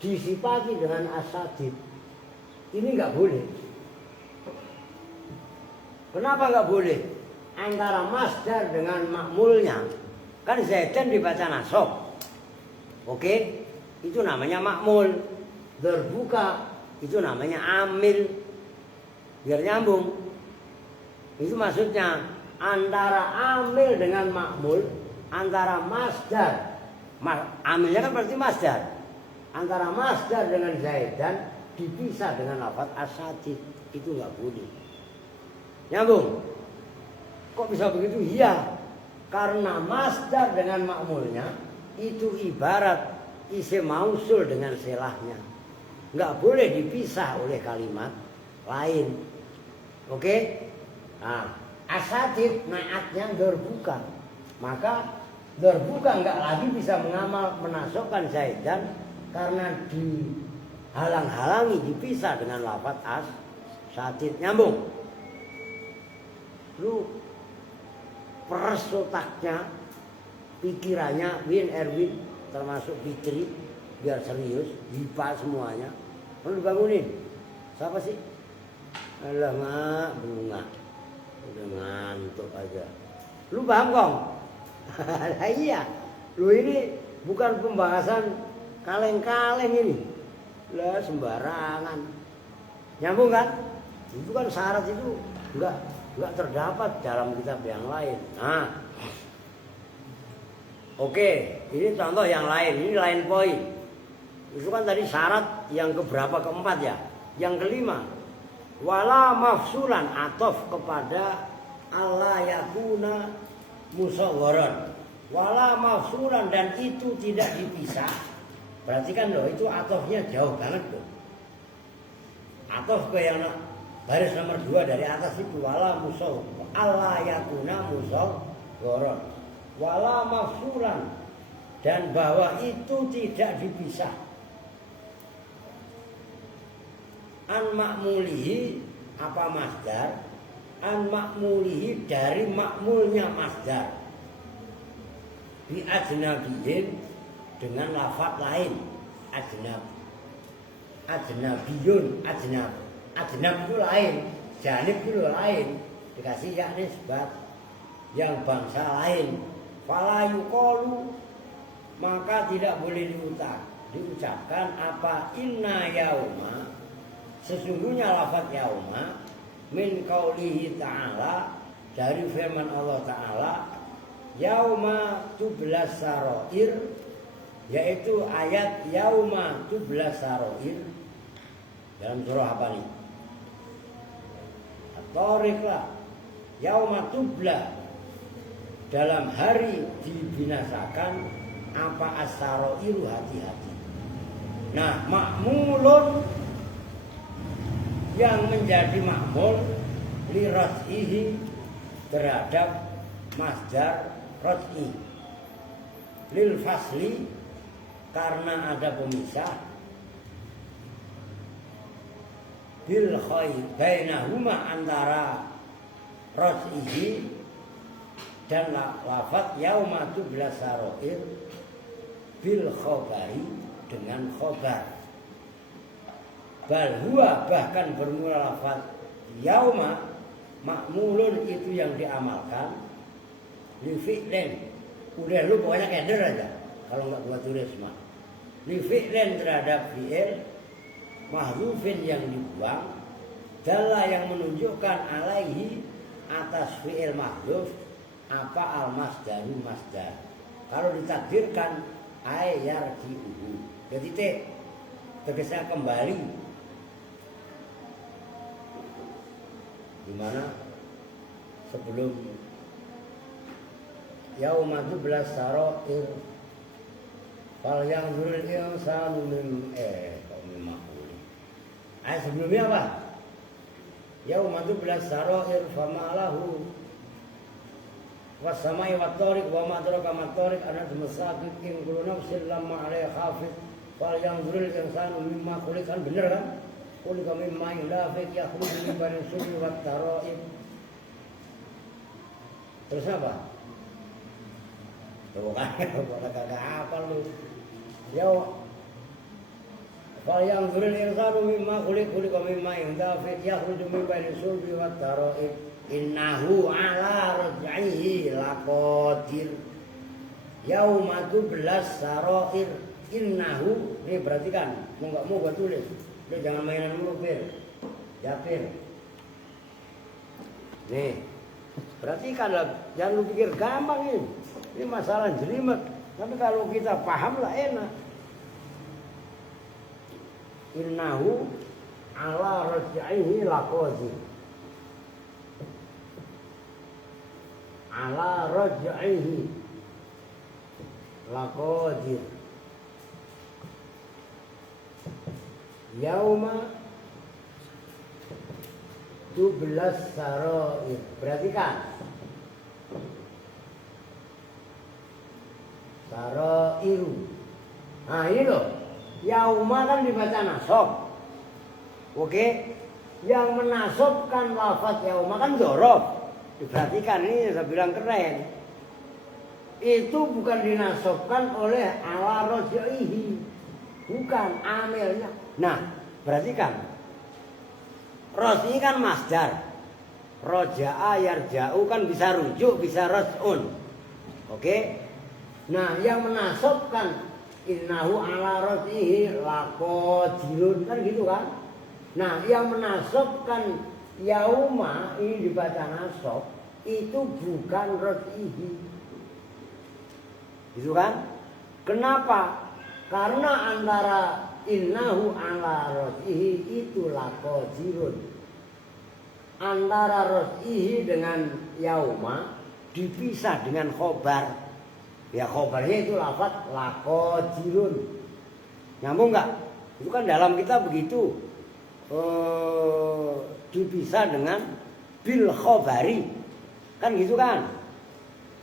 disifati dengan asadid. Ini nggak boleh. Kenapa nggak boleh? Antara masdar dengan makmulnya, kan Zaidan dibaca nasab. Oke, itu namanya makmul. Darbuka itu namanya amil. Biar nyambung. Itu maksudnya antara amil dengan makmul, antara masdar. Amilnya kan berarti masdar. Antara masdar dengan Zaidan dipisah dengan lafaz asadid. Itu nggak boleh. Nyambung. Kok bisa begitu? Iya. Karena masdar dengan makmulnya itu ibarat isim mausul dengan selahnya. Nggak boleh dipisah oleh kalimat lain. Oke? Nah, asadid naatnya darbuka. Maka darbuka nggak lagi bisa menasabkan Zaidan karena dihalang-halangi dipisah dengan lafaz asadid. Nyambung. Lu peres otaknya, pikirannya, Erwin termasuk Fitri, biar serius, Dipa semuanya. Perlu dibangunin. Siapa sih? Alah nggak, bunga. Udah ngantuk aja. Lu paham kong? Iya. Lu ini bukan pembahasan kaleng-kaleng ini. Lah sembarangan. Nyambung kan? Itu kan syarat itu enggak terdapat dalam kitab yang lain. Nah, oke, ini contoh yang lain, ini lain poin. Itu kan tadi syarat yang keberapa, keempat ya. Yang kelima, wala mafsulan, atof kepada Allah yakuna musawwaran. Wala mafsulan, dan itu tidak dipisah. Perhatikan loh, itu atofnya jauh banget loh. Atof ke yang baris nomor 2 dari atas itu, wala musaw, Allah yakuna musawwaran. Wala mafsulan, dan bahwa itu tidak dipisah. An makmulihi, apa masdar? An makmulihi, dari makmulnya masdar. Bi ajnabiyin, dengan lafaz lain. Ajnab, ajnabiyun, ajnab. Ajnab itu lain, janib itu lain. Dikasih ya nisbat, yang bangsa lain. Fala yuqalu, maka tidak boleh diucapkan apa inna yauma, sesungguhnya lafaz yauma, min qaulihi ta'ala, dari firman Allah Ta'ala, yauma tublas saroir, yaitu ayat yauma tublas saroir dalam surah apa nih? At-Tariq lah. Yauma tubla, dalam hari dibinasakan apa as-saroiru, hati-hati. Nah, makmulun, yang menjadi makmul li raj'ihi, terhadap masdar raj'i, lil fasli, karena ada pemisah, bil khair bainahuma, antara raj'ihi dan lafaz yauma tublas saroir, bil khabari, dengan khobar. Bal huwa bahkan bermula lafaz yauma makmulun itu yang diamalkan li fi'lin. Udah lu pokoknya keder aja kalau nggak buat tulis mah. Li fi'lin terhadap fi'il mahdzufin yang dibuang, dalla yang menunjukkan alaihi atas fi'il mahdzuf apa al-masdaru masdar. Kalau ditakdirkan ayarji'uhu. Jadi tegasnya kembali. Dimana sebelum yauma belas saroir fal yang zurul insanu min makhluk. Ayat sebelumnya apa? Yauma belas saroir famalahu wasamai wattariq wa ma adraka ma tariq ana musaqib in kullu nafsin lamma 'alaiha khafid fal yang zurul insanu mimma khuliqan. Bener kan? Khuliqa mimma yulafiq yakhruju min bani sulbi wat tara'ib. Terus apa? Tuh kan, kagak apa lu. Ya fal yang zurul insanu mimma khuliqa mimma yulafiq yakhruju min bani sulbi wat tara'ib. Innahu ala raj'ihi laqadir. Yauma belas saroir. Innahu, ini perhatikan, mau nggak mau gua tulis. Lu jangan mainan mulu, Pir. Japir. Nih, perhatikanlah, jangan lu pikir gampang ini. Ini masalah jelimet. Tapi kalau kita paham lah enak. Innahu ala raj'ihi laqadir. Ala raj'ihi laqadir. Yauma 12 saroir. Perhatikan. Saroiru. Nah ini loh. Yauma kan dibaca nasab. Oke. Yang menasobkan lafaz yauma kan dzaraf. Diperhatikan ini saya bilang keren. Itu bukan dinasobkan oleh ala raj'ihi. Bukan amilnya. Nah, perhatikan. Ros ini kan masdar. Roja'a yarja'u kan bisa rujuk, bisa ros'un. Oke? Nah, yang menasobkan innahu ala ros'ihi laqadirun kan gitu kan? Nah, yang menasobkan yauma ini dibaca nasab itu bukan ros'ihi. Gitu kan? Kenapa? Karena antara innahu ala ros'ihi itu laqadirun. Antara ros'ihi dengan yauma dipisah dengan khobar. Ya khobarnya itu lafaz laqadirun. Nyambung nggak? Itu kan dalam kita begitu dipisah dengan bil khobari. Kan gitu kan?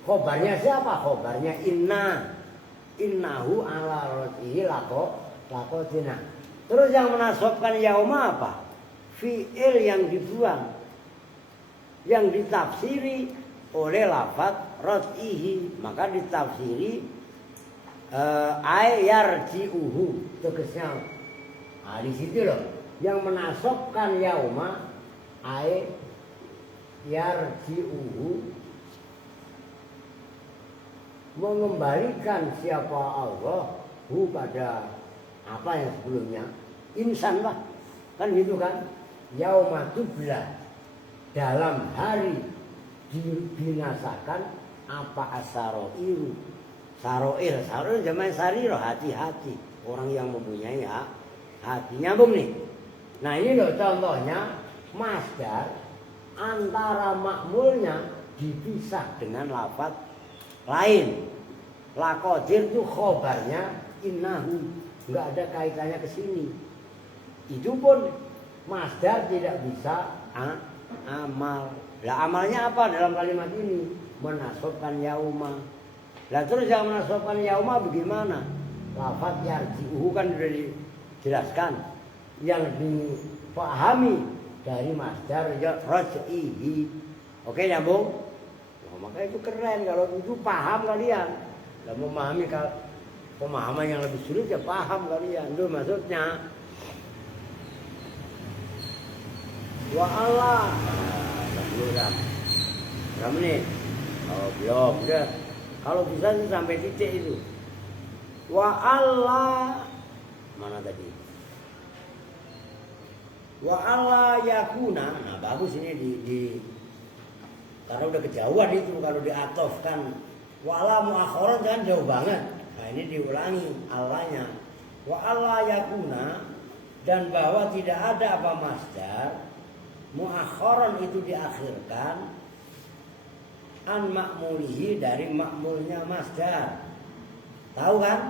Khobarnya siapa? Khobarnya innahu ala ros'ihi laqadirun. Terus yang menasabkan yauma apa? Fi'il yang dibuang, yang ditafsiri oleh lafaz ros'ihi, maka ditafsiri ayarji'uhu. Tegasnya di situ loh. Yang menasabkan yauma ayarji'uhu, mengembalikan siapa Allah pada apa yang sebelumnya, insan lah kan gitu kan. Yauma tubla, dalam hari dibinasakan apa asaroiru. Saroir zaman sariro, hati-hati orang yang mempunyai hati. Nyambung nih. Nah ini loh contohnya masdar antara makmulnya dipisah dengan lafaz lain. Laqadir itu khobarnya innahu, nggak ada kaitannya ke sini. Itu pun masdar tidak bisa amal. Lah amalnya apa dalam kalimat ini? Menasabkan yauma. Lah terus yang menasabkan yauma bagaimana? Lafaz yarji'uhu kan sudah dijelaskan. Yang dipahami dari masdar raj'ihi. Oke nyambung? Maka itu keren kalau itu paham kalian. Dan memahami pemahaman yang lebih sulit ya paham kalian. Itu maksudnya. Wa Allah. Berapa menit? Oh belum. Udah. Kalau bisa sih sampai titik itu. Wa Allah. Mana tadi? Wa Allah yakuna. Nah bagus ini di karena udah kejauhan itu kalau diatofkan. Wa Allah muakhiran kan jauh banget. Nah ini diulangi Allahnya. Wa Allah yakuna, dan bahwa tidak ada apa masdar muakhiran itu diakhirkan an makmulihi dari makmulnya masdar. Tahu kan?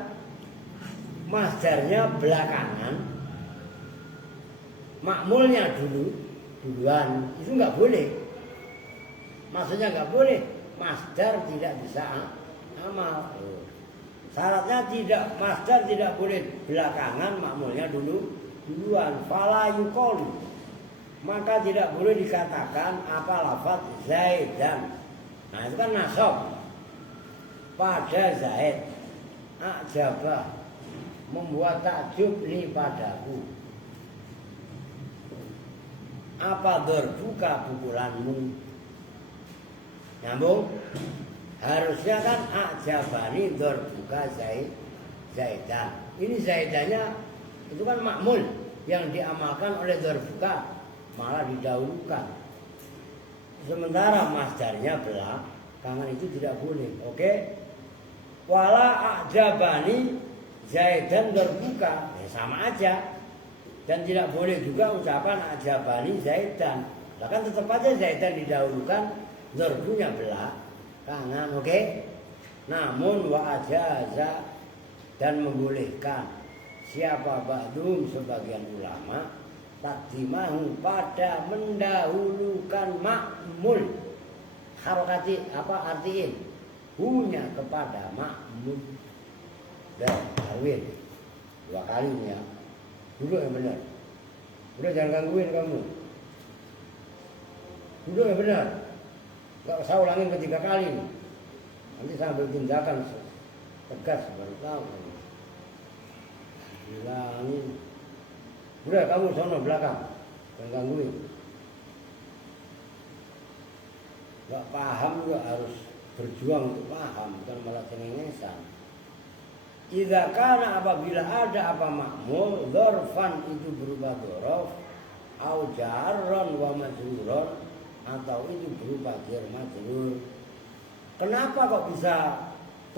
Masdarnya belakangan, makmulnya duluan. Itu nggak boleh. Maksudnya nggak boleh. Masdar tidak bisa amal. Syaratnya tidak, masdar tidak boleh belakangan, makmulnya duluan. Fala yuqalu, maka tidak boleh dikatakan apa lafaz Zaidan. Nah itu kan nasab pada Zaid. A'jabah, membuat takjub li padaku. Apa berbuka pukulanmu? Nyambung? Harusnya kan a'jabani berbuka Zaidan. Ini Zaidannya itu kan makmul yang diamalkan oleh berbuka, malah didahulukan. Sementara masdarnya belakangan itu tidak boleh. Oke? Wala a'jabani Zaidan berbuka, ya sama aja. Dan tidak boleh juga ucapan a'jabani Zaidan. Bahkan tetap aja Zaidan didahulukan, darbunya belakangan, oke? Namun wa ajaza, dan membolehkan siapa ba'dum sebagian ulama takdimahu pada mendahulukan makmul. Harokati apa artiin? Hunya kepada makmul. Dan Arwin 2 kali ya. Duduk yang benar. Udah jangan gangguin kamu. Duduk yang benar. Gak usah ulangin 3 kali. Nanti sambil tindakan tegas baru tahu. Bilangin. Udah kamu sono belakang. Jangan gangguin. Gak paham juga harus berjuang untuk paham, bukan malah cengengesan. Idza kana, apabila ada apa makmul dzarfan itu berupa dzaraf, au jarran wa majruran, atau itu berupa jar majrur. Kenapa kok bisa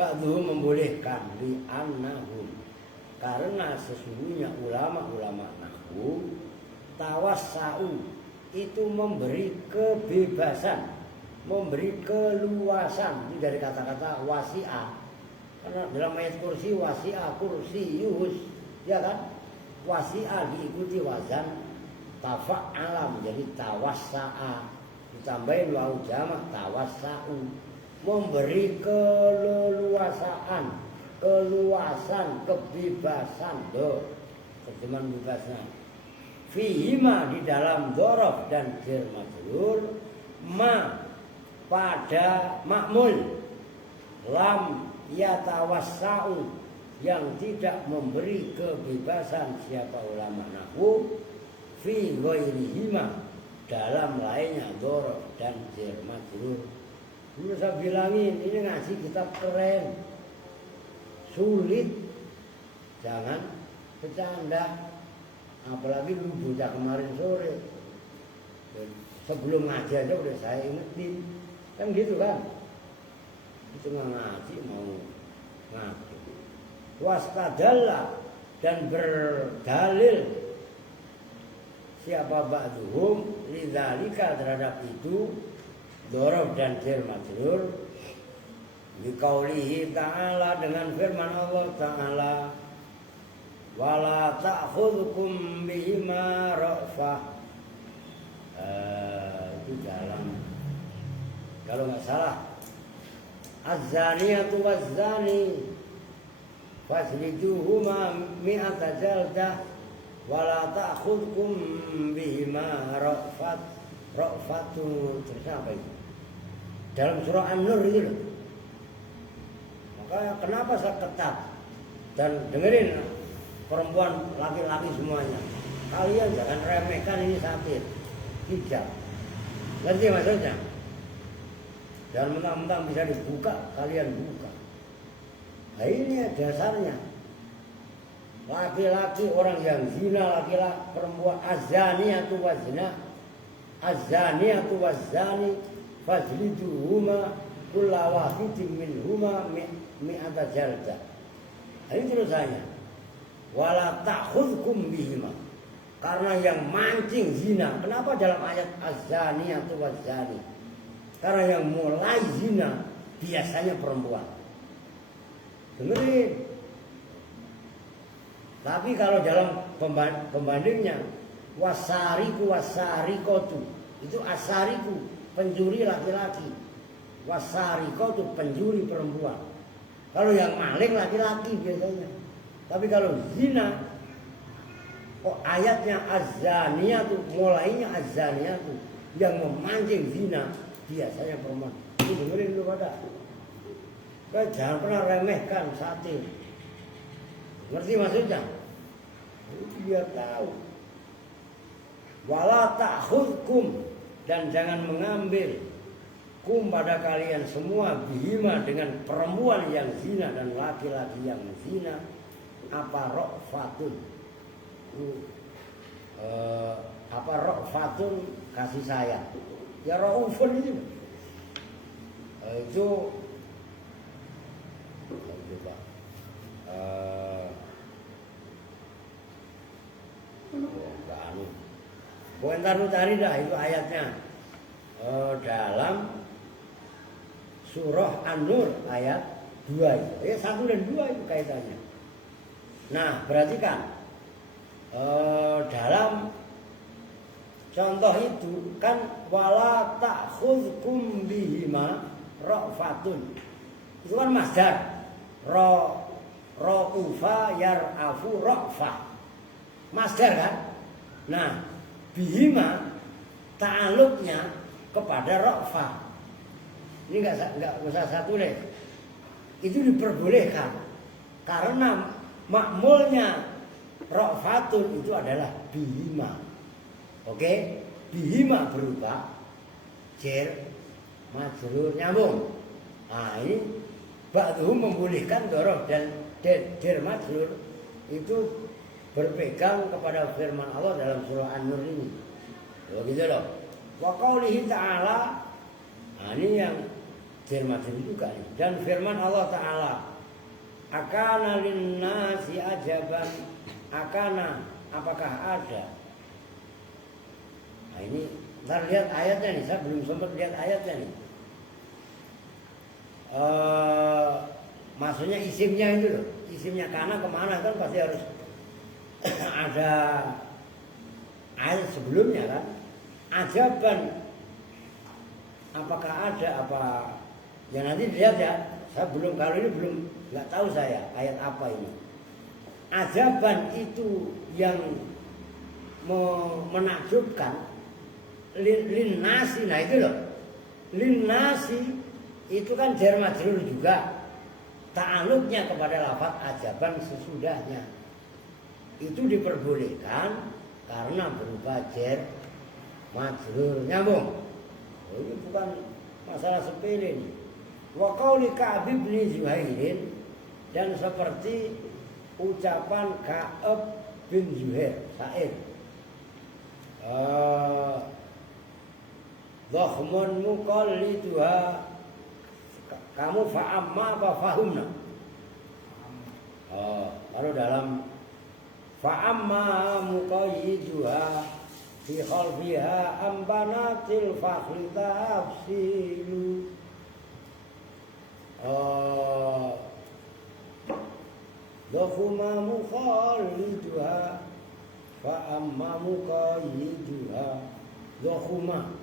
ba'dhum membolehkan li annahum? Karena sesungguhnya ulama-ulama nahwu tawassau itu memberi kebebasan, memberi keluasan. Itu dari kata-kata wasi'ah. Karena dalam ayat kursi wasi'ah kursiyus, ya kan? Wasi'ah diikuti wazan tafa'ala menjadi tawassa'a, ditambahin wawu jamak tawassa'u, memberi keleluasaan, keluasan, kebebasan. Terjemahan bebasnya fihima, di dalam dzaraf dan jar majrur, ma pada makmul, lam yatawassau yang tidak memberi kebebasan siapa ulama nahwu, fi ghairihima dalam lainnya dzaraf dan jar majrur. Dulu saya bilangin ini ngaji kitab keren, sulit, jangan bercanda. Apalagi lu bocah kemarin sore, sebelum ngaji aja udah saya ingetin, kan gitu kan? Itu nggak ngaji mau ngaji. Wastadalla, dan berdalil siapa ba'duhum lidzalika terhadap itu dzaraf dan jar majrur biqaulihi ta'ala, dengan firman Allah Ta'ala, wala ta'khudhukum bihima ra'fah. Itu dalam, kalau nggak salah, az-zaniyatu waz-zani fajliduhuma mi'ata jaldah wala ta'khudhukum bihima ra'fatun. Terus apa itu? Dalam surah An-Nur itu loh. Maka kenapa saya ketat? Dan dengerin perempuan laki-laki semuanya. Kalian jangan remehkan ini satir. Tidak. Ngerti maksudnya? Dan mentang-mentang bisa dibuka, kalian buka. Nah ini dasarnya. Laki-laki orang yang zina, laki-laki perempuan azaniyatu wazina, azaniyatu wazani fajliduhuma kulla wahidin minhuma mi'ata jaldah. Ini terusannya. Wala ta'khudhukum bihima. Karena yang mancing zina. Kenapa dalam ayat az-zaniyatu waz-zani? Karena yang mulai zina biasanya perempuan. Dengerin. Tapi kalau dalam pembandingnya wasariku wasarikotu, itu asariku, pencuri laki-laki. Wasarikotu, pencuri perempuan. Kalau yang maling laki-laki biasanya. Tapi kalau zina, ayatnya az-zaniyatu, mulainya az-zaniyatu, yang memancing zina biasanya perempuan. Itu dengerin dulu pada. Kau jangan pernah remehkan satir. Ngerti maksudnya? Biar tahu. Wala ta'khudhukum, dan jangan mengambil kum pada kalian semua bihima dengan perempuan yang zina dan laki-laki yang zina apa ra'fatun. Apa ra'fatun kasih sayang. Ya ra'ufun itu. Itu coba. Entar lu cari dah itu ayatnya. Dalam surah An-Nur ayat 2 itu. Ya 1 dan 2 itu kaitannya. Nah, perhatikan. Dalam contoh itu kan wala ta'khudhukum bihima ra'fatun. Itu kan masdar. Ra'ufa yar'afu ra'fa. Masdar kan? Nah, bihima ta'aluknya kepada ra'fa. Ini enggak usah satu deh. Itu diperbolehkan karena makmulnya ra'fatun itu adalah bihima. Oke? Bihima berupa jar majrur nyambung. Nah, ini ba'dhum membolehkan doroh dan jar majrur itu berpegang kepada firman Allah dalam surah An-Nur ini. Begitu loh. Wa qaulihi ta'ala. Nah, ini yang jar majrur juga nih. Dan firman Allah Ta'ala, akana linnasi ajaban, akana apakah ada. Nah ini ntar lihat ayatnya nih, saya belum sempat lihat ayatnya nih. Maksudnya isimnya itu loh, isimnya kana kemana kan pasti harus ada ayat sebelumnya kan. Ajaban, apakah ada apa? Ya nanti lihat ya. Saya belum, kalau ini belum, nggak tahu saya ayat apa ini. Ajaban itu yang menakjubkan. Linnasi, nah itu loh. Linnasi itu kan jar majrur juga. Ta'aluknya kepada lafaz ajaban sesudahnya. Itu diperbolehkan karena berupa jar majrur nyambung. Oh, ini bukan masalah sepele nih. Wa qauli Ka'ab bin Zuhairin, dan seperti ucapan Ka'ab bin Zuhair syair. Dhakhmun muqallituha, kamu fa'amma apa fahumna. Kalau dalam fa'amma muqayyiduha fi khalfiha ambanatil fakhri tafsilu. Dhakhuma muqallituha fa'amma muqayyiduha. Dhakhuma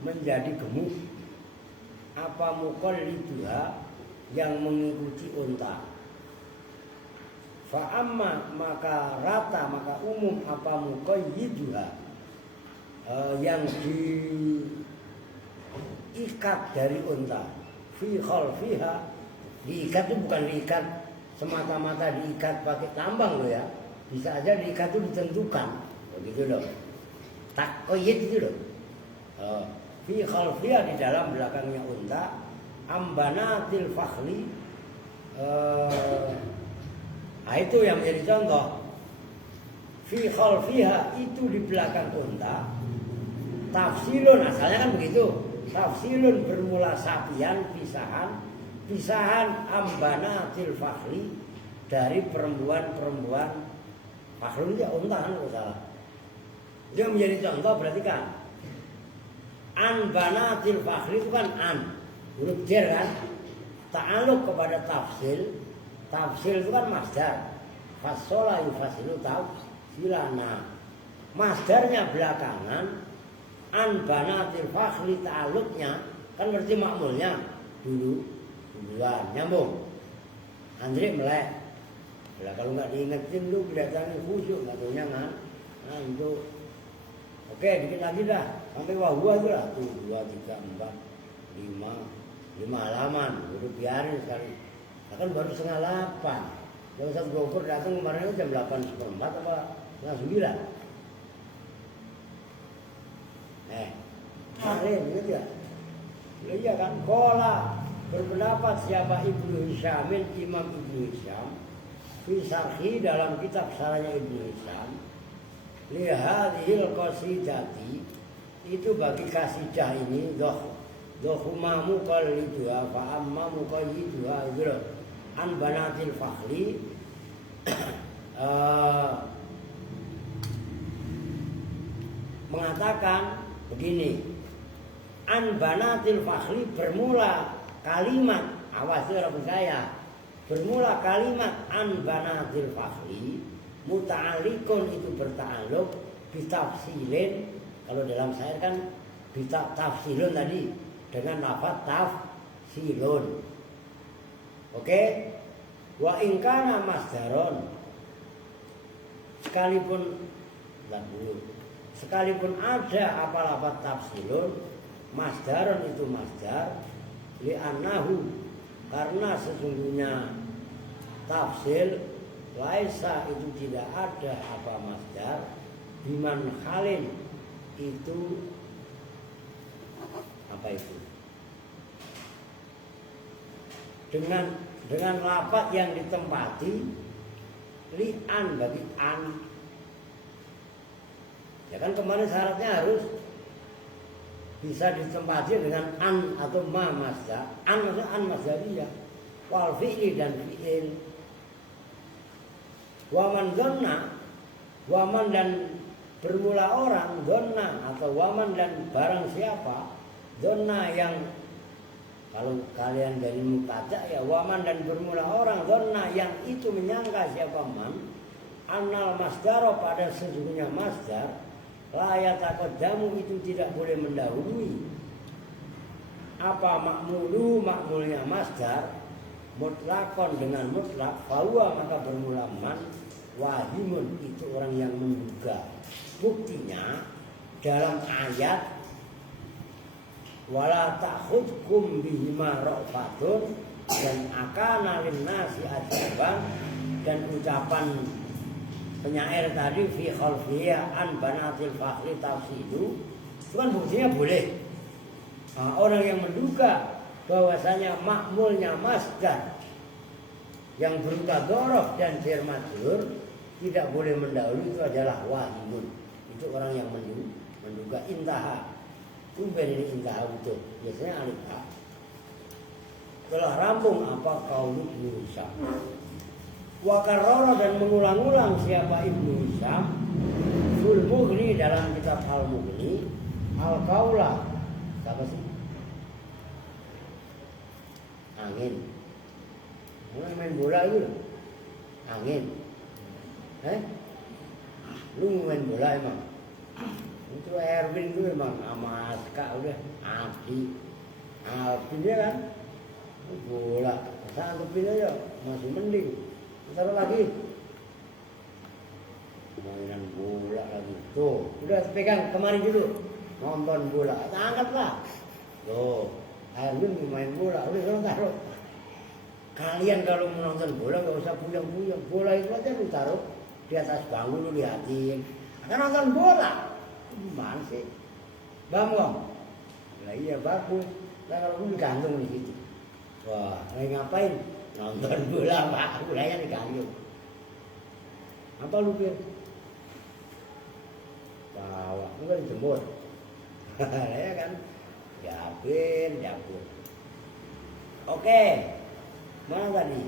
menjadi gemuk, apa muqallituha yang mengikuti unta. Fa'amma maka rata, maka umum, apa muqayyiduha yang diikat dari unta. Fi khalfiha, diikat itu bukan diikat semata-mata diikat pakai tambang loh ya. Bisa aja diikat itu ditentukan. Begitu loh. Takoyid itu loh. Fi khalfiyah di dalam belakangnya unta. Ambanatil fakhli. Nah itu yang menjadi contoh. Fi khalfiha itu di belakang unta. Tafsilun asalnya kan begitu. Tafsilun bermula sapian pisahan ambanatil fakhli dari perempuan fakhlun dia unta kan kalau salah. Dia menjadi contoh berarti kan ambanatil fakhli itu kan huruf jer kan ta'aluk kepada tafsil. Tafsil itu kan masdar. Fasola yufasilu tafsilana. Masdarnya belakangan. Banatil fakhli ta'aluknya kan berarti makmulnya duluan nyambung. Andre melek. Lah kalau nggak diingetin lu kelihatannya khusyuk nggak taunya kan. Nah itu. Oke dikit lagi dah sampai wahua tuh lah tuh 2, 3, 4, 5 halaman udah biarin sekali. Kan baru 7:30. Yang Ustaz Gofur datang kemarin jam 8:04 apa setengah 9. Begitu ya? Iya kan? Kola berpendapat siapa Ibnu Hisyamin, Imam Ibnu Hisyam, fi syarhi dalam kitab syarahnya Ibnu Hisyam, lihadhil qasidati itu bagi kasidah ini dohumamu qalidua fa ammamu qalidua itu an banatil fakhli mengatakan begini, an banatil fakhli bermula kalimat awas itu orang saya bermula kalimat an banatil fakhli muta'alikun itu berta'aluk bitafsilin kalau dalam syair kan bitafsilun tadi dengan lafaz tafsilun. Oke? Wa ingkana masdaron sekalipun ada apa lafaz tafsilun masdaron itu masdar li'annahu karena sesungguhnya tafsil laisa itu tidak ada apa masdar biman khalin itu apa itu dengan lafaz yang ditempati li'an bagi an ya kan kemarin syaratnya harus bisa ditempati dengan an atau ma masdar. An maksudnya an masdariyah wal fi'li dan fi'il. Waman donna, waman dan bermula orang donna atau waman dan barang siapa donna yang kalau kalian dari mubtada ya waman dan bermula orang donna yang itu menyangka siapa man annal masdaro pada sesungguhnya masdar layak takadamu itu tidak boleh mendahului apa makmulnya masdar mutlakon dengan mutlak bahwa maka bermula man wahimun itu orang yang menduga. Buktinya dalam ayat wala ta'khudkum bihima ra'fatun dan akana linnasi ajaban dan ucapan penyair tadi fi khalfiyah an banatil fakhri tafsidu itu kan buktinya boleh. Orang yang menduga bahwasanya makmulnya masdar yang berupa dzaraf dan jar majrur tidak boleh mendahului itu adalah wahimun. Itu orang yang menduga intaha. Tumben ini intaha betul. Biasanya alif ha. Telah rampung apa kaum Ibnu Hisyam. Wa karrara dan mengulang-ulang siapa Ibnu Hisyam fil Mughni dalam kitab Al-Mughni al-qaula apa sih? Angin. Mulai main bola itu angin. Lu main bola emang? Itu Erwin itu memang sama Aska udah Adi Alvin ya kan? Bola. Masa anggapin aja masih mending. Taruh lagi mainan bola lagi tuh udah pegang kemarin dulu nonton bola angkatlah tuh Erwin main bola udah taruh Kalian kalau menonton bola nggak usah puyeng-puyeng. Bola itu aja lu taruh di atas bangku lu liatin. Akan nonton bola. Gimana sih? Bang. Lah iya bagus. Lah kalau lu digantung di situ. Wah, lagi ngapain? Nonton bola Pak. Bolanya digantung. Apa lu pikir? Bawa, lu kan jemur. Ya kan? Jabur. Oke. Mana tadi?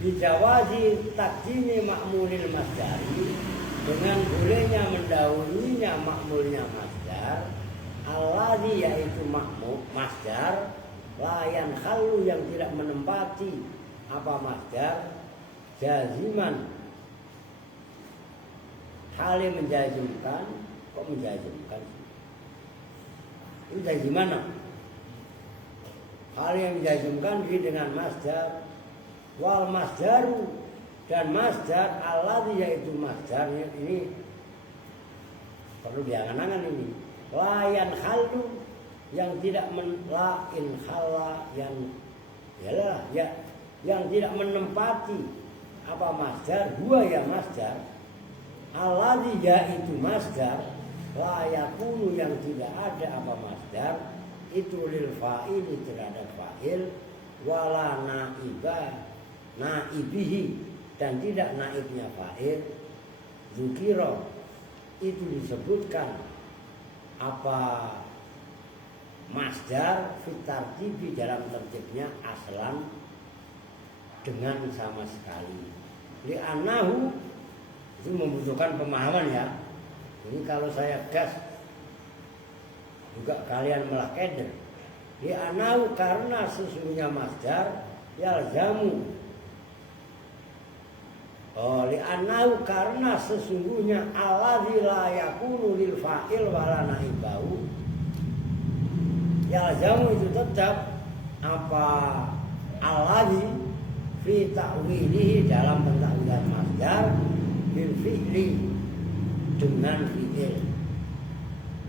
Bijawazi takdimi ma'mulil masdari, dengan bolehnya mendahulunya makmulnya masdar, alladhi yaitu makmul masdar, layan khalu yang tidak menempati apa masdar, jaziman hal yang menjazimkan. Kok menjazimkan? Itu jaziman mana? Hal yang dijazmkan dengan masdar wal masdaru, dan masdar alladhi yaitu masdarnya ini perlu diangan-angan ini. Layan halu yang tidak lain khala yang yang tidak menempati apa masdar, huwa ya masdar, alladhi yaitu masdar, layakunu yang tidak ada apa masdar itu lil fa'ili terhadap fa'il, wala naibihi dan tidak naibnya fa'il, dzukira itu disebutkan apa masdar fit tartibi dalam tertibnya aslan dengan sama sekali. Li'annahu itu membutuhkan pemahaman ya. Ini kalau saya gas juga kalian malah keder. Li'anau karena sesungguhnya masdar yalzamu. Li'anau karena sesungguhnya alladzi la yakunu lil fa'il wala naibahu. Yalzamu itu tetap apa alladzi fi ta'wilihi dalam pentakwilan masdar bil fi'li dengan fi'il.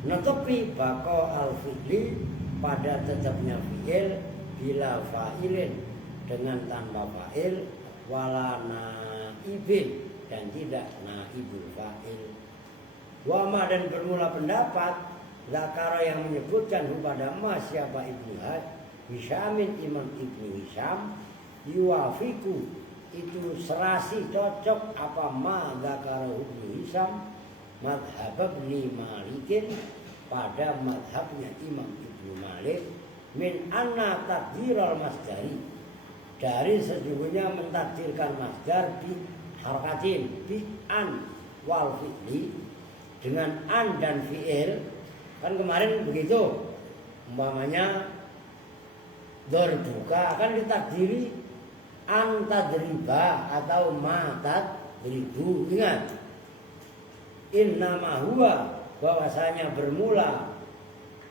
Netapi bako al-fi'li pada tetapnya fi'il bila fa'ilin dengan tanpa fa'il, wala naibin dan tidak naibul fa'il. Wama dan bermula pendapat zakara yang menyebutkan kepada mas siapa Ibnu Hishamin Imam Ibnu Hisham yuwafiku itu serasi cocok apa ma zakara Ibnu Hisham madhab Ibnu Malikin pada madhabnya Imam Ibnu Malik min anna takdiral masdari dari sesungguhnya mentakdirkan masdar bi harakatin bi an wal fi'li dengan an dan fi'il. Kan kemarin begitu umpamanya dorbuka kan ditakdiri an tadriba atau ma tadribu. Ingat innama huwa bahwasanya bermula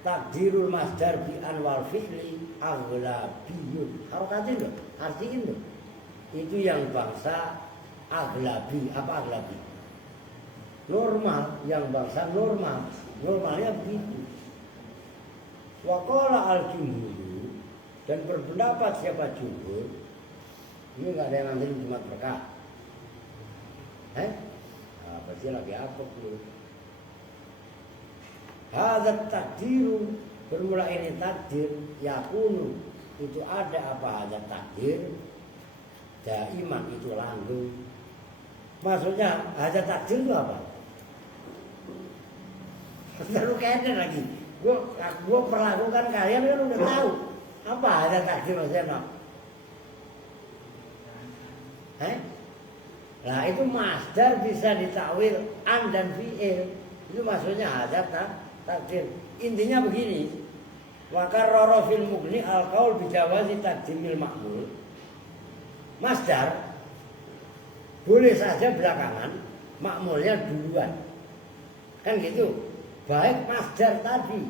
takdirul masdar bi anwal fi'li aghlabiyun. Harakatin loh, artiin loh. Itu yang bangsa aghlabi. Apa aghlabi? Normal, yang bangsa normal. Normalnya begitu. Wa qala al-jumhur, dan berpendapat siapa jumhur? Ini enggak ada yang nganterin Jumat berkah. Pasti lagi apa pun. Hadzat takdiru bermula ini takdir yakunu itu ada apa hadzat takdir daiman itu langgeng. Maksudnya hadzat takdir itu apa? Terlalu keder lagi. Gua perlakukan kalian kan udah tahu apa hadzat takdir maksudnya. Nah itu masdar bisa ditakwil an dan fi'il. Itu maksudnya hadzat takdir. Intinya begini. Wa karrara fil mughni al-qaul bi jawazi taqdimil ma'mul. Masdar boleh saja belakangan, makmulnya duluan. Kan gitu. Baik masdar tadi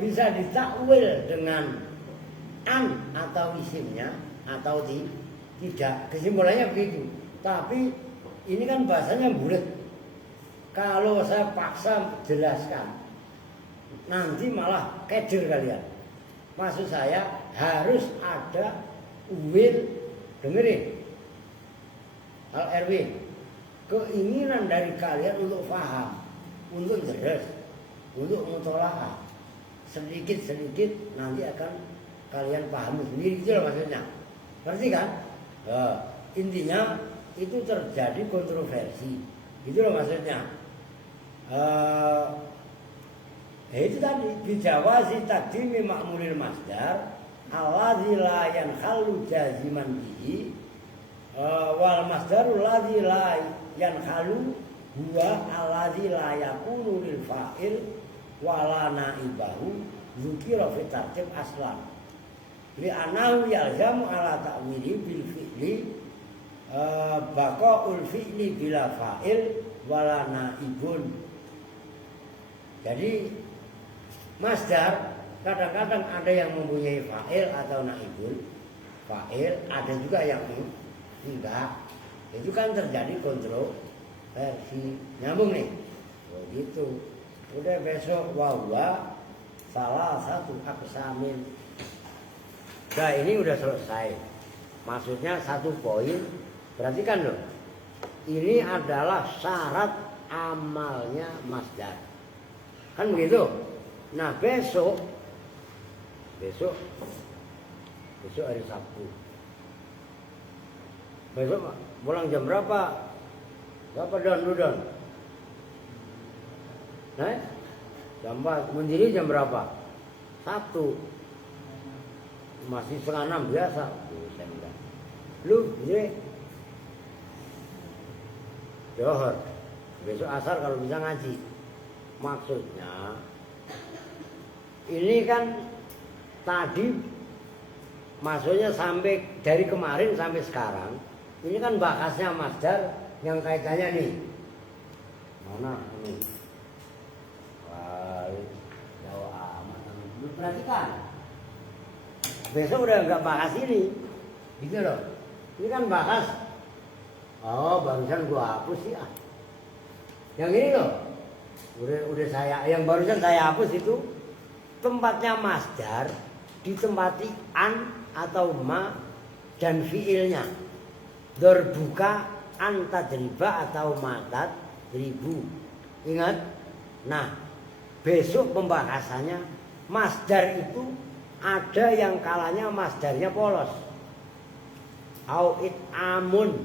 bisa ditakwil dengan an atau isimnya atau tidak, kesimpulannya begitu. Tapi ini kan bahasanya bulat. Kalau saya paksa jelaskan, nanti malah keder kalian. Maksud saya harus ada will, dengerin Al-Erwin, keinginan dari kalian untuk paham, untuk jelas, untuk mutola'ah. Sedikit-sedikit nanti akan kalian pahami sendiri, itu loh maksudnya. Ngerti kan? Intinya itu terjadi kontroversi, itu loh maksudnya. Itu tadi bijawazi taqdimi ma'mulil masdar alladzi la yanhalu jaziman bihi wal masdarul ladzi la yanhalu huwa alladzi la yakunu lil fa'il wala naibahu dzukira fi tartib aslan li anahu yalzamu ala ta'wili bil fi'li baqaul fi'li bila fa'il wala naibun. Jadi masdar kadang-kadang ada yang mempunyai fa'il atau naibul fa'il, ada juga yang enggak. Itu kan terjadi kontroversi. Nyambung nih. Oh gitu. Udah besok wahwa salah satu aqsamin. Nah ini udah selesai. Maksudnya satu poin. Perhatikan loh. Ini adalah syarat amalnya masdar. Kan begitu? Nah besok hari Sabtu. Besok pulang jam berapa? Berapa don? Nah, jam 4. Mendiri jam berapa? 1. Masih 5:30 biasa. Lu jadi Johor. Besok asar kalau bisa ngaji. Maksudnya ini kan tadi maksudnya sampai dari kemarin sampai sekarang ini kan bakasnya masdar yang kaitannya nih. Mana ini? Wah, jauh amat. Lu perhatikan. Besok udah nggak bahas ini. Gitu loh. Ini kan bahas. Oh, barusan gua hapus sih ah. Yang ini loh. Udah saya yang barusan saya hapus itu tempatnya masdar ditempati an atau ma dan fiilnya. Dorbuka antadriba atau matat ribu. Ingat? Nah, besok pembahasannya masdar itu ada yang kalanya masdarnya polos. Au amun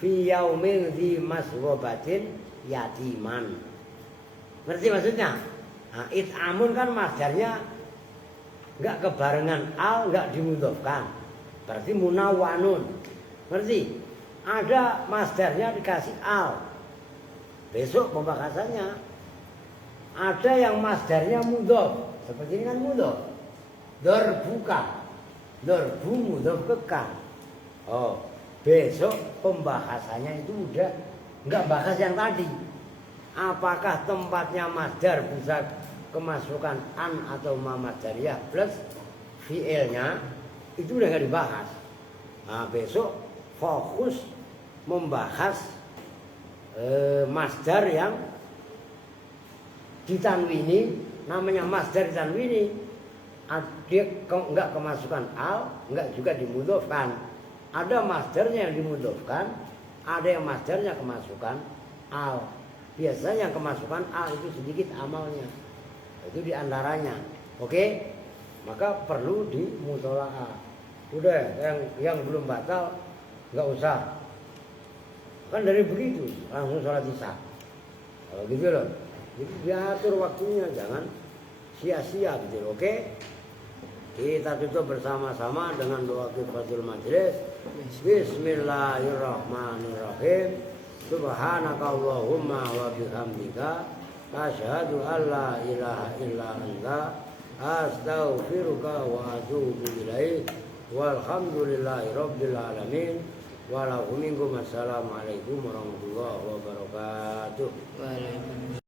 fi yaumil dzi masrobatin yatiman. Ngerti maksudnya? Nah, amun kan masdarnya enggak kebarengan al, enggak dimudhofkan. Berarti munawwanun. Ngerti? Ada masdarnya dikasih al. Besok pembahasannya ada yang masdarnya mudhof. Seperti ini kan mudhof. Dorbuka. Dorbu mudhof ke ka. Oh, besok pembahasannya itu udah enggak bahas yang tadi. Apakah tempatnya masdar bisa kemasukan an atau ma masdariyah plus fiilnya itu udah enggak dibahas. Nah, besok fokus membahas masdar yang ditanwini, namanya masdar ditanwini, dia enggak kemasukan al, enggak juga dimudhofkan. Ada masdarnya yang dimudhofkan, ada yang masdarnya kemasukan al. Biasanya yang kemasukan al itu sedikit amalnya. Itu diantaranya. Oke? Maka perlu dimutola'ah. Udah, yang belum batal enggak usah. Kan dari begitu langsung sholat isya. Kalau gitu loh. Jadi diatur waktunya, jangan sia-sia gitu. Oke? Kita tutup bersama-sama dengan doa kifaratul majelis. Bismillahirrahmanirrahim. Subhanakallahumma wa bihamdika asyhadu an la ilaha illa anta astaghfiruka wa atubu ilaik. Walhamdulillahi rabbil alamin. Assalamualaikum warahmatullahi wabarakatuh. Waalaikumsalam.